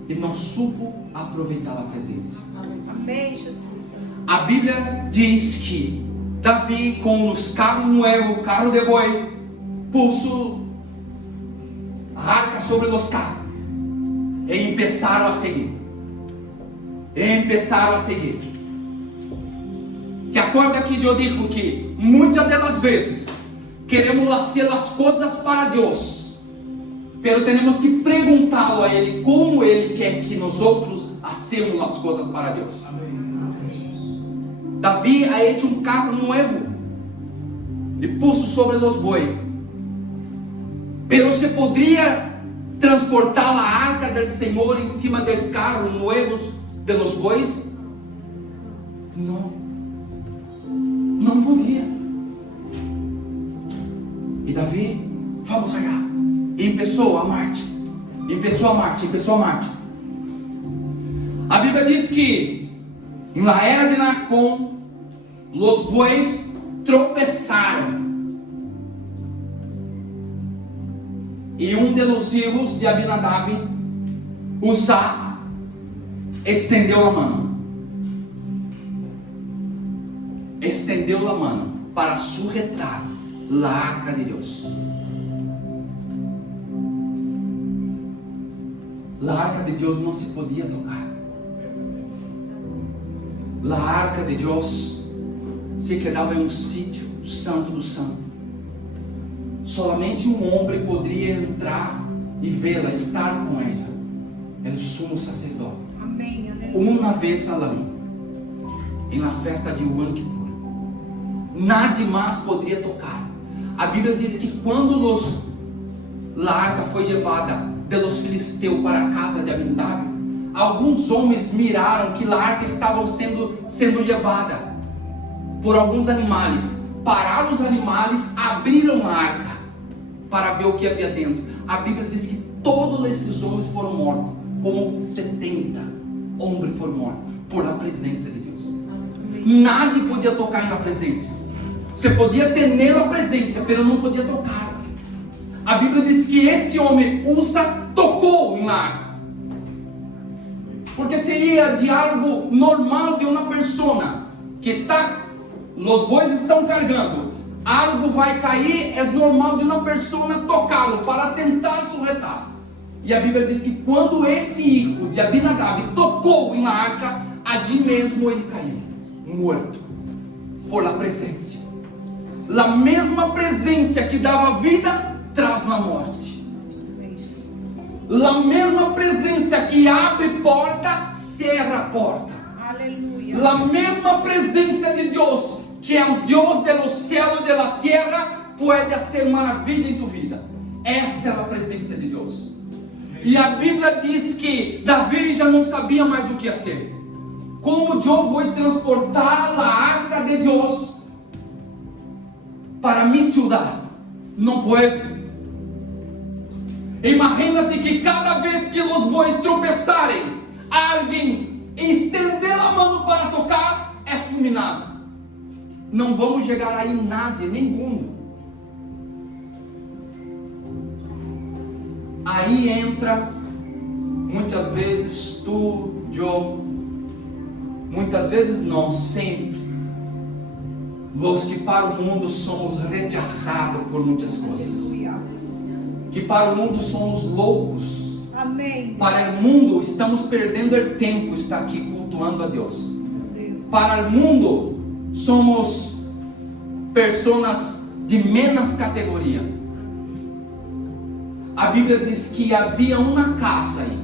e não supo aproveitar a presença. Amém, Jesus. A Bíblia diz que Davi, com os carros novos, carro de boi, puso a arca sobre os carros e começaram a seguir. Te acorda que eu digo que muitas das vezes queremos fazer as coisas para Deus, pero temos que perguntá-lo a Ele como Ele quer que nós outros hacemos as coisas para Deus. Davi ha hecho um carro novo e puso sobre os bois, pero se poderia transportar a arca do Senhor em cima do carro novo de los bois? Não podia. E Davi, vamos allá, e começou a marcha. A Bíblia diz que na era de Nacon, os bois tropeçaram. E de los hijos de Abinadab, Uzá, estendeu a mão. Para sujetar a arca de Deus. A arca de Deus não se podia tocar. A arca de Deus se quedava em um sítio santo do santo. Solamente um homem poderia entrar e vê-la, estar com ela. Era o sumo sacerdote. Amém. Aleluia. Uma vez ao ano, na festa de Yom Kippur. Nada mais poderia tocar. A Bíblia diz que quando a arca foi levada pelos filisteus para a casa de Abinadab, alguns homens miraram que a arca estava sendo levada por alguns animais. Pararam os animais, abriram a arca para ver o que havia dentro. A Bíblia diz que todos esses homens foram mortos, como 70 homens foram mortos por a presença de Deus. Nada podia tocar na presença. Você podia ter a presença, mas não podia tocar. A Bíblia diz que este homem tocou na arca, porque seria de algo normal de uma pessoa que está, os bois estão carregando, algo vai cair, é normal de uma pessoa tocá-lo para tentar sujetar. E a Bíblia diz que quando esse filho de Abinadab tocou na arca, ali mesmo ele caiu, morto, por la presença. A mesma presença que dava vida, traz na morte. A mesma presença que abre porta, cerra porta. Aleluia. A mesma presença de Deus, que é o Deus do céu e da terra, pode fazer maravilha em tu vida. Esta é a presença de Deus. E a Bíblia diz que Davi já não sabia mais o que fazer. Como eu vou transportar a arca de Deus para mi ciudad? Não pode. Imagínate que cada vez que os bois tropeçarem, alguém estender a mão para tocar, é fulminado. Não vamos chegar aí nada, nenhum. Aí entra, muitas vezes tu, eu, muitas vezes não, sempre, os que para o mundo somos rechaçados por muitas coisas, que para o mundo somos loucos. Amém. Para o mundo estamos perdendo o tempo, está aqui cultuando a Deus. Para o mundo somos pessoas de menos categoria. A Bíblia diz que havia uma casa aí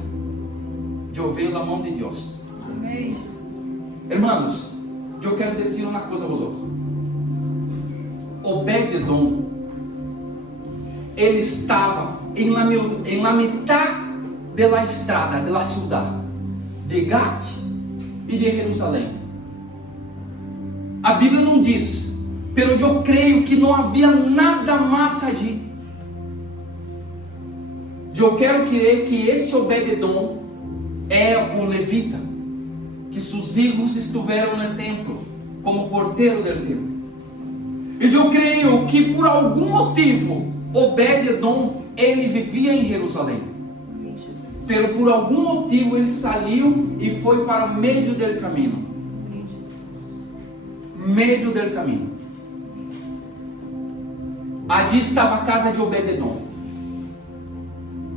de ouvir a mão de Deus. Amém. Hermanos, eu quero dizer uma coisa a vocês. Obed-edom, ele estava em la mitad de la estrada, de la ciudad, de Gat e de Jerusalém. A Bíblia não diz, pero eu creio que não havia nada mais ali. Eu quero crer que esse Obed-edom é o levita, que seus filhos estiveram no templo como porteiro do templo. E eu creio que por algum motivo Obed-edom, ele vivia em Jerusalém. Pero por algum motivo ele saiu e foi para o meio do caminho. Meio do caminho. Allí estava a casa de Obed-edom.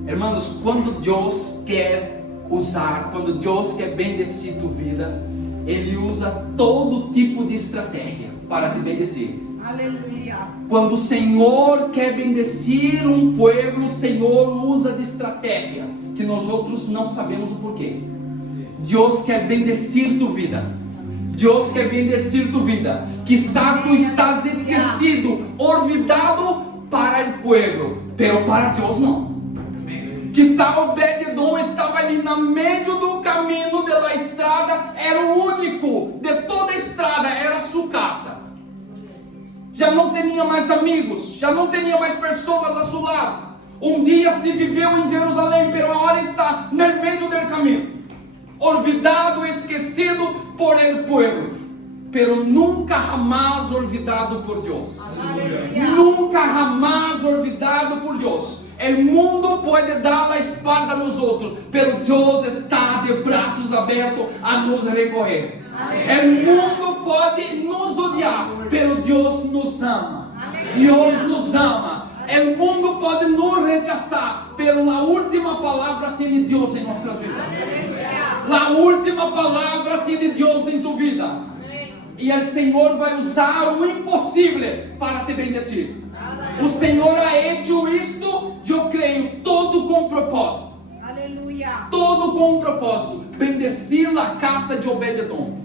Hermanos, quando Deus quer usar, quando Deus quer bendecir tua vida, Ele usa todo tipo de estratégia para te bendecir. Aleluia. Quando o Senhor quer bendecir um povo, o Senhor usa de estratégia que nós outros não sabemos o porquê. Deus quer bendecir tua vida. Deus quer bendecir tua vida. Quizá tu estás esquecido, olvidado para o povo, pero para Deus não. Quizá Obed-edom estava ali no meio do caminho da estrada, era o único de toda a estrada, era sua casa. Já não tinha mais amigos, já não tinha mais pessoas a seu lado. Um dia se viveu em Jerusalém, pero agora está no meio do caminho, olvidado, esquecido por el pueblo, pero nunca jamás olvidado por Deus. Aleluia. Nunca jamás olvidado por Deus. O mundo pode dar a espalda a nós outros, pero Deus está de braços abertos a nos recorrer. O mundo pode nos odiar, pero Deus nos ama. Deus nos ama. O mundo pode nos rechazar, pero na última palavra tem Deus em nossas vidas. Na última palavra tem Deus em tua vida. E o Senhor vai usar o impossível para te bendecir. O Senhor ha hecho isto, eu creio, todo com propósito. Aleluia. Todo com propósito. Bendecir a casa de Obed-edom.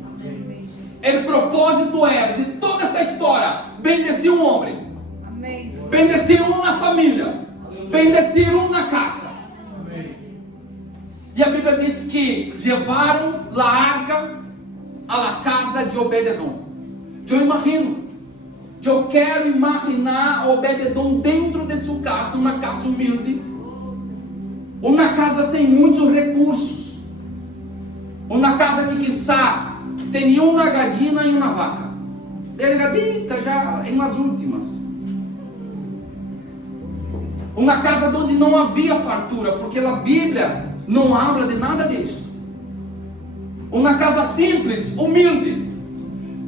O propósito era, de toda essa história, bendecir um homem. Amém. Bendecir uma família. Bendecir uma casa. E a Bíblia diz que levaram a arca à casa de Obed-edom. Eu quero imaginar Obed-edom dentro de sua casa, uma casa humilde, uma casa sem muitos recursos, uma casa que quizá tinha uma gadina e uma vaca, delgadita já em as últimas, uma casa onde não havia fartura, porque a Bíblia não fala de nada disso, uma casa simples, humilde.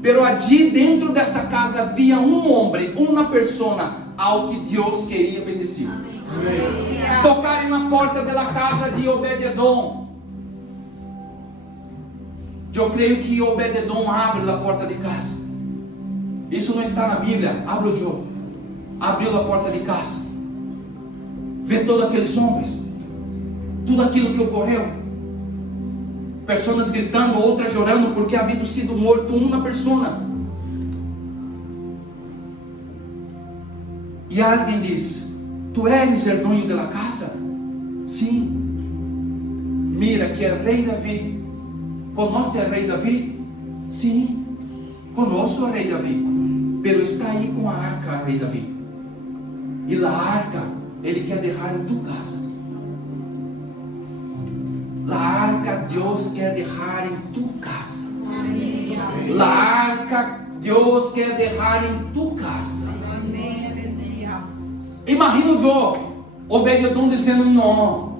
Pero allí dentro dessa casa havia um homem, uma pessoa ao que Deus queria bendecir. Tocarem na porta da casa de Obed-edom. Eu creio que Obed-edom abre a porta de casa. Isso não está na Bíblia. Abro eu. Abriu a porta de casa. Vê todos aqueles homens. Tudo aquilo que ocorreu. Pessoas gritando, outras chorando porque havia sido morto uma pessoa. E alguém diz: tu eres o dono da casa? Sim. Mira que o rei Davi. Conhece o rei Davi? Sim. Conheço o rei Davi. Pero está aí com a arca, rei Davi. E a arca, ele quer deixar em tu casa. La arca Deus quer deixar em tu casa. La arca Deus quer deixar em tu casa. Amém. Aleluia. Imagino eu, Obed-edom dizendo não,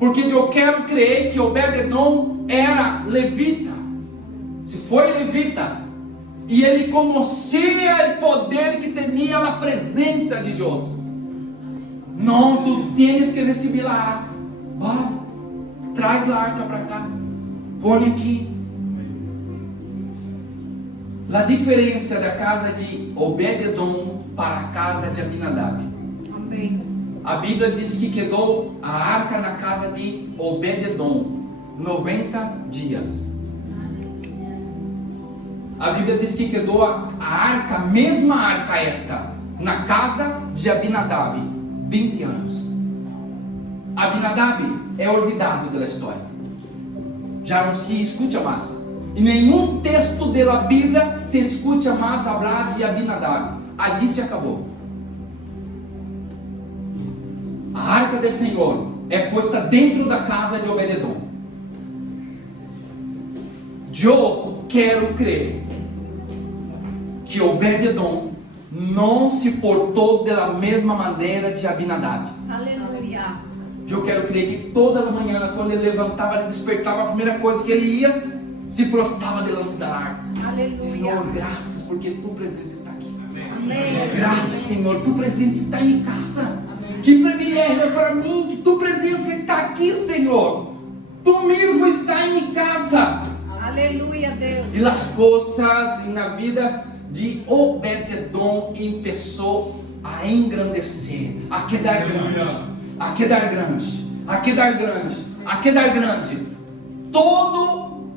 porque eu quero crer que Obed-edom era levita. Se foi levita, e ele conhecia o poder que tinha a presença de Deus. Não, tu tienes que receber a arca. Vale. Traz a arca para cá. Põe aqui. A diferença da casa de Obed-edom para a casa de Abinadab. Amém. A Bíblia diz que quedou a arca na casa de Obed-edom 90 dias. A Bíblia diz que quedou a arca, a mesma arca esta, na casa de Abinadab 20 anos. Abinadab é olvidado da história. Já não se escuta mais. Em nenhum texto da Bíblia se escuta mais falar de Abinadab. Allí se acabou. A arca do Senhor é posta dentro da casa de Obed-edom. Eu quero crer que Obed-Edom não se portou da mesma maneira de Abinadab. Aleluia. Eu quero crer que toda manhã, quando ele levantava, ele despertava, a primeira coisa que ele ia, se prostrava delante da arca. Aleluia. Senhor, graças, porque tua presença está aqui. Amém. Graças, Senhor, tua presença está em minha casa. Que privilégio é para mim que tua presença está aqui, Senhor. Tu mesmo está em minha casa. Aleluia, Deus. E as coisas na vida de Obed-Edom começou a engrandecer, a quedar grande, a quedar grande, a quedar grande, a quedar grande. Todo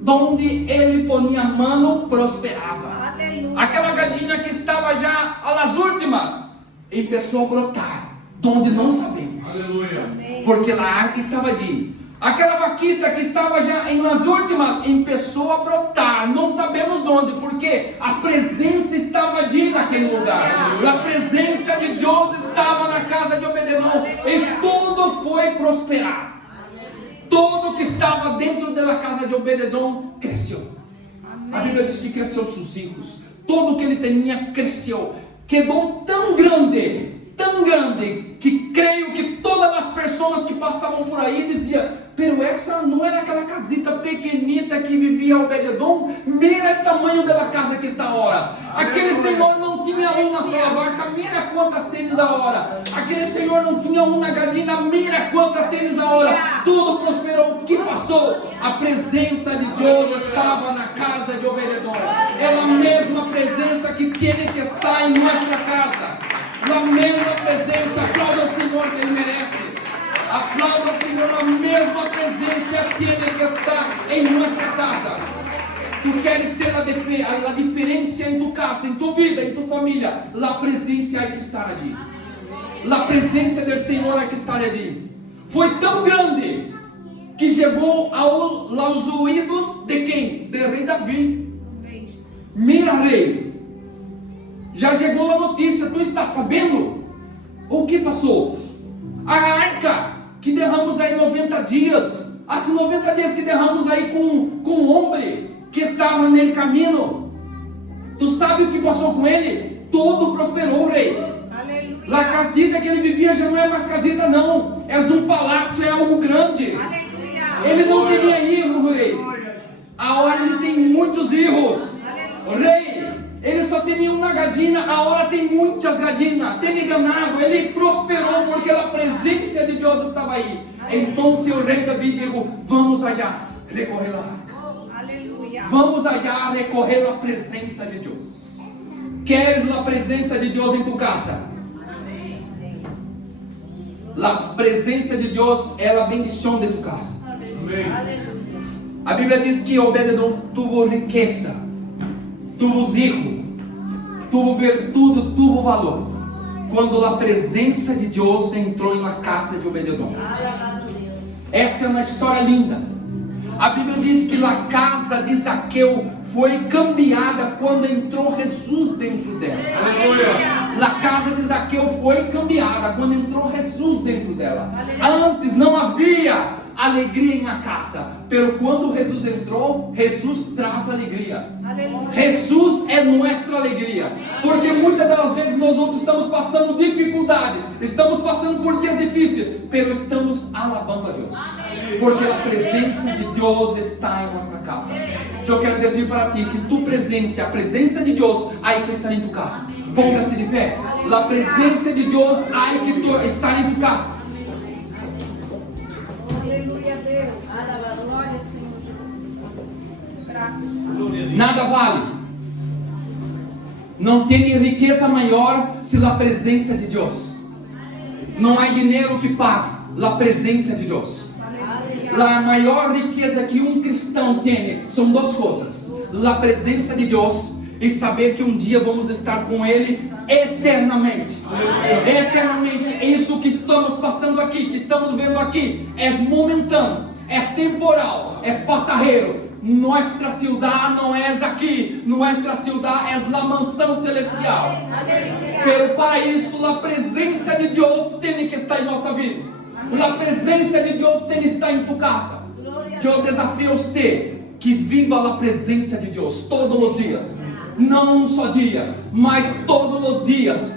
donde ele ponia a mão prosperava. Aleluia. Aquela gadinha que estava já às últimas começou a brotar, donde não sabemos, Aleluia. porque a arca estava ali. Aquela vaquita que estava já nas últimas começou a brotar, não sabemos de onde, porque a presença estava ali naquele lugar. A presença de Deus estava na casa de Obed-Edom e tudo foi prosperar. Tudo que estava dentro da casa de Obed-Edom cresceu. A Bíblia diz que cresceu seus filhos. Tudo que ele tinha cresceu. Quedou tão grande, que creio que todas as pessoas que passavam por aí diziam: pero essa não era aquela casita pequenita que vivia Obed-Edom? Mira o tamanho da casa que está agora. Aquele senhor não tinha uma só vaca, mira quantas tênis agora. Aquele senhor não tinha uma gadina, mira quantas tênis agora. Tudo prosperou. O que passou? A presença de Deus estava na casa de Obed-Edom. É a mesma presença que tem que estar em nossa casa. A mesma presença. Aplauda o Senhor que Ele merece. Aplauda o Senhor. A mesma presença tem que estar em nossa casa. Tu queres ser a diferença em tu casa, em tu vida, em tu família. A presença há que estar ali. A presença do Senhor há que estar ali. Foi tão grande que chegou aos ouvidos de quem? Do rei Davi. Mira, rei, já chegou a notícia, tu está sabendo? O que passou? A arca que derramos aí 90 dias, assim 90 dias que derramos aí com o homem que estava no caminho. Tu sabe o que passou com ele? Tudo prosperou, rei. Aleluia. A casita que ele vivia já não é mais casita, não. É um palácio, é algo grande. Aleluia. Ele não teria filho, rei. Agora ele tem muitos filhos. Rei, ele só tinha uma gadina, agora tem muitas gadinas. Tem ganado, ele prosperou porque a presença de Deus estava aí. Então o rei Davi disse: vamos allá recorrer a arca. Aleluia. Vamos allá recorrer a presença de Deus. Queres a presença de Deus em tu casa? A presença de Deus é a bendição de tu casa. Amém. A Bíblia diz que Obed-Edom tuvo riqueza, tuvo hijos, tuvo virtude, tuvo valor, quando a presença de Deus entrou na casa de Obed-Edom. Essa é uma história linda. A Bíblia diz que a casa de Zaqueu foi cambiada quando entrou Jesus dentro dela. Aleluia. A casa de Zaqueu foi cambiada quando entrou Jesus dentro dela. Antes não havia alegria na casa, pero quando Jesus entrou, Jesus traz alegria. Aleluia. Jesus é nossa alegria, porque muitas das vezes nós outros estamos passando dificuldade, estamos passando por dias difíceis, pero estamos alabando a Deus, porque a presença de Deus está em nossa casa. Eu quero dizer para ti que tu presença, a presença de Deus, aí que está em tu casa. Ponga-se de pé. A presença de Deus, aí que está em tu casa. Aleluia, Deus. Glória, Senhor Jesus. Graças. Nada vale. Não tem riqueza maior se a presença de Deus. Não há dinheiro que pague a presença de Deus. A maior riqueza que um cristão tem são duas coisas: a presença de Deus e saber que um dia vamos estar com Ele eternamente. Eternamente. É isso que estamos passando aqui, que estamos vendo aqui, é momentâneo, é temporal, é passageiro. Nossa cidade não é aqui, nossa cidade é na mansão celestial. Pero para isso, a presença de Deus tem que estar em nossa vida. A presença de Deus tem que estar em tu casa. Eu desafio você que viva a presença de Deus todos os dias. não um só dia, mas todos os dias,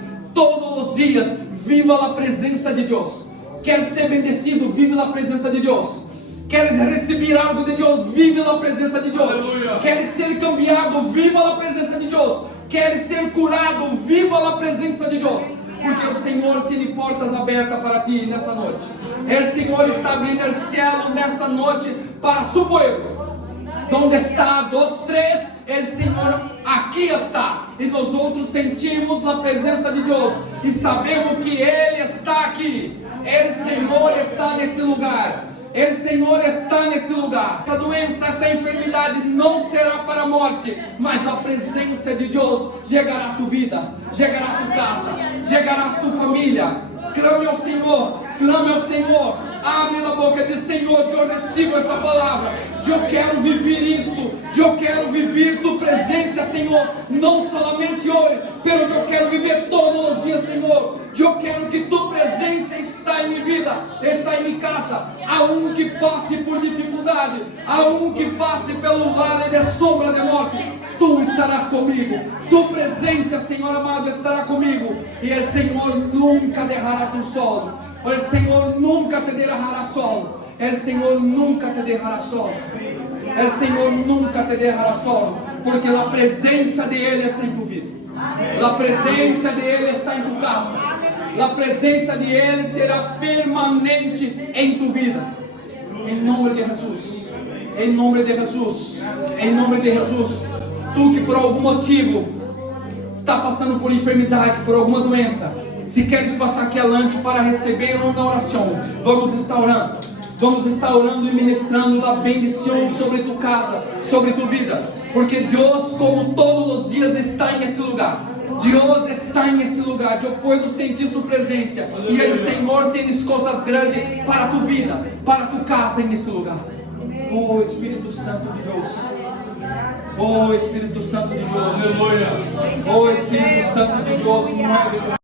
viva a presença de Deus. Queres ser bendecido? Vive a presença de Deus. Queres receber algo de Deus? Vive a presença de Deus. Aleluia. Queres ser cambiado? Viva a presença de Deus. Queres ser curado? Viva a presença de Deus. Porque o Senhor tem portas abertas para ti nessa noite. O Senhor está abrindo o céu nessa noite para su povo. Onde está 2, 3, o Senhor aqui está. E nós outros sentimos a presença de Deus e sabemos que Ele está aqui. O Senhor está nesse lugar. O Senhor está nesse lugar. Essa doença, essa enfermidade não será para a morte, mas a presença de Deus chegará à tua vida, chegará à tua casa, chegará à tua família. Clame ao Senhor, clame ao Senhor. Abre a boca e diz: Senhor, eu recebo esta palavra. Eu quero viver isto. Eu quero viver tua presença, Senhor. Não somente hoje, mas eu quero viver todos os dias, Senhor. Eu quero que tua presença está em minha vida, está em minha casa. Há um que passe por dificuldade, há um que passe pelo vale de sombra de morte, tu estarás comigo. Tua presença, Senhor amado, estará comigo. E o Senhor nunca derramará tu sol. O Senhor nunca te derramará sol. O Senhor nunca te derramará sol. O Senhor nunca te derramará sol. Porque a presença de Ele está em tu vida. A presença de Ele está em tu casa. A presença de Ele será permanente em tu vida. Em nome de Jesus. Em nome de Jesus. Em nome de Jesus. Tu que por algum motivo está passando por enfermidade, por alguma doença, se queres passar aqui adiante para receber uma oração, vamos estar orando. Vamos estar orando e ministrando a bendição sobre tu casa, sobre tu vida. Porque Deus, como todos os dias, está nesse lugar. Deus está nesse lugar. Eu posso sentir sua presença. E o Senhor tem coisas grandes para tu vida, para tu casa nesse lugar. Oh Espírito Santo de Deus. Oh Espírito Santo de Deus. Aleluia. Oh Espírito Santo de Deus, mueve.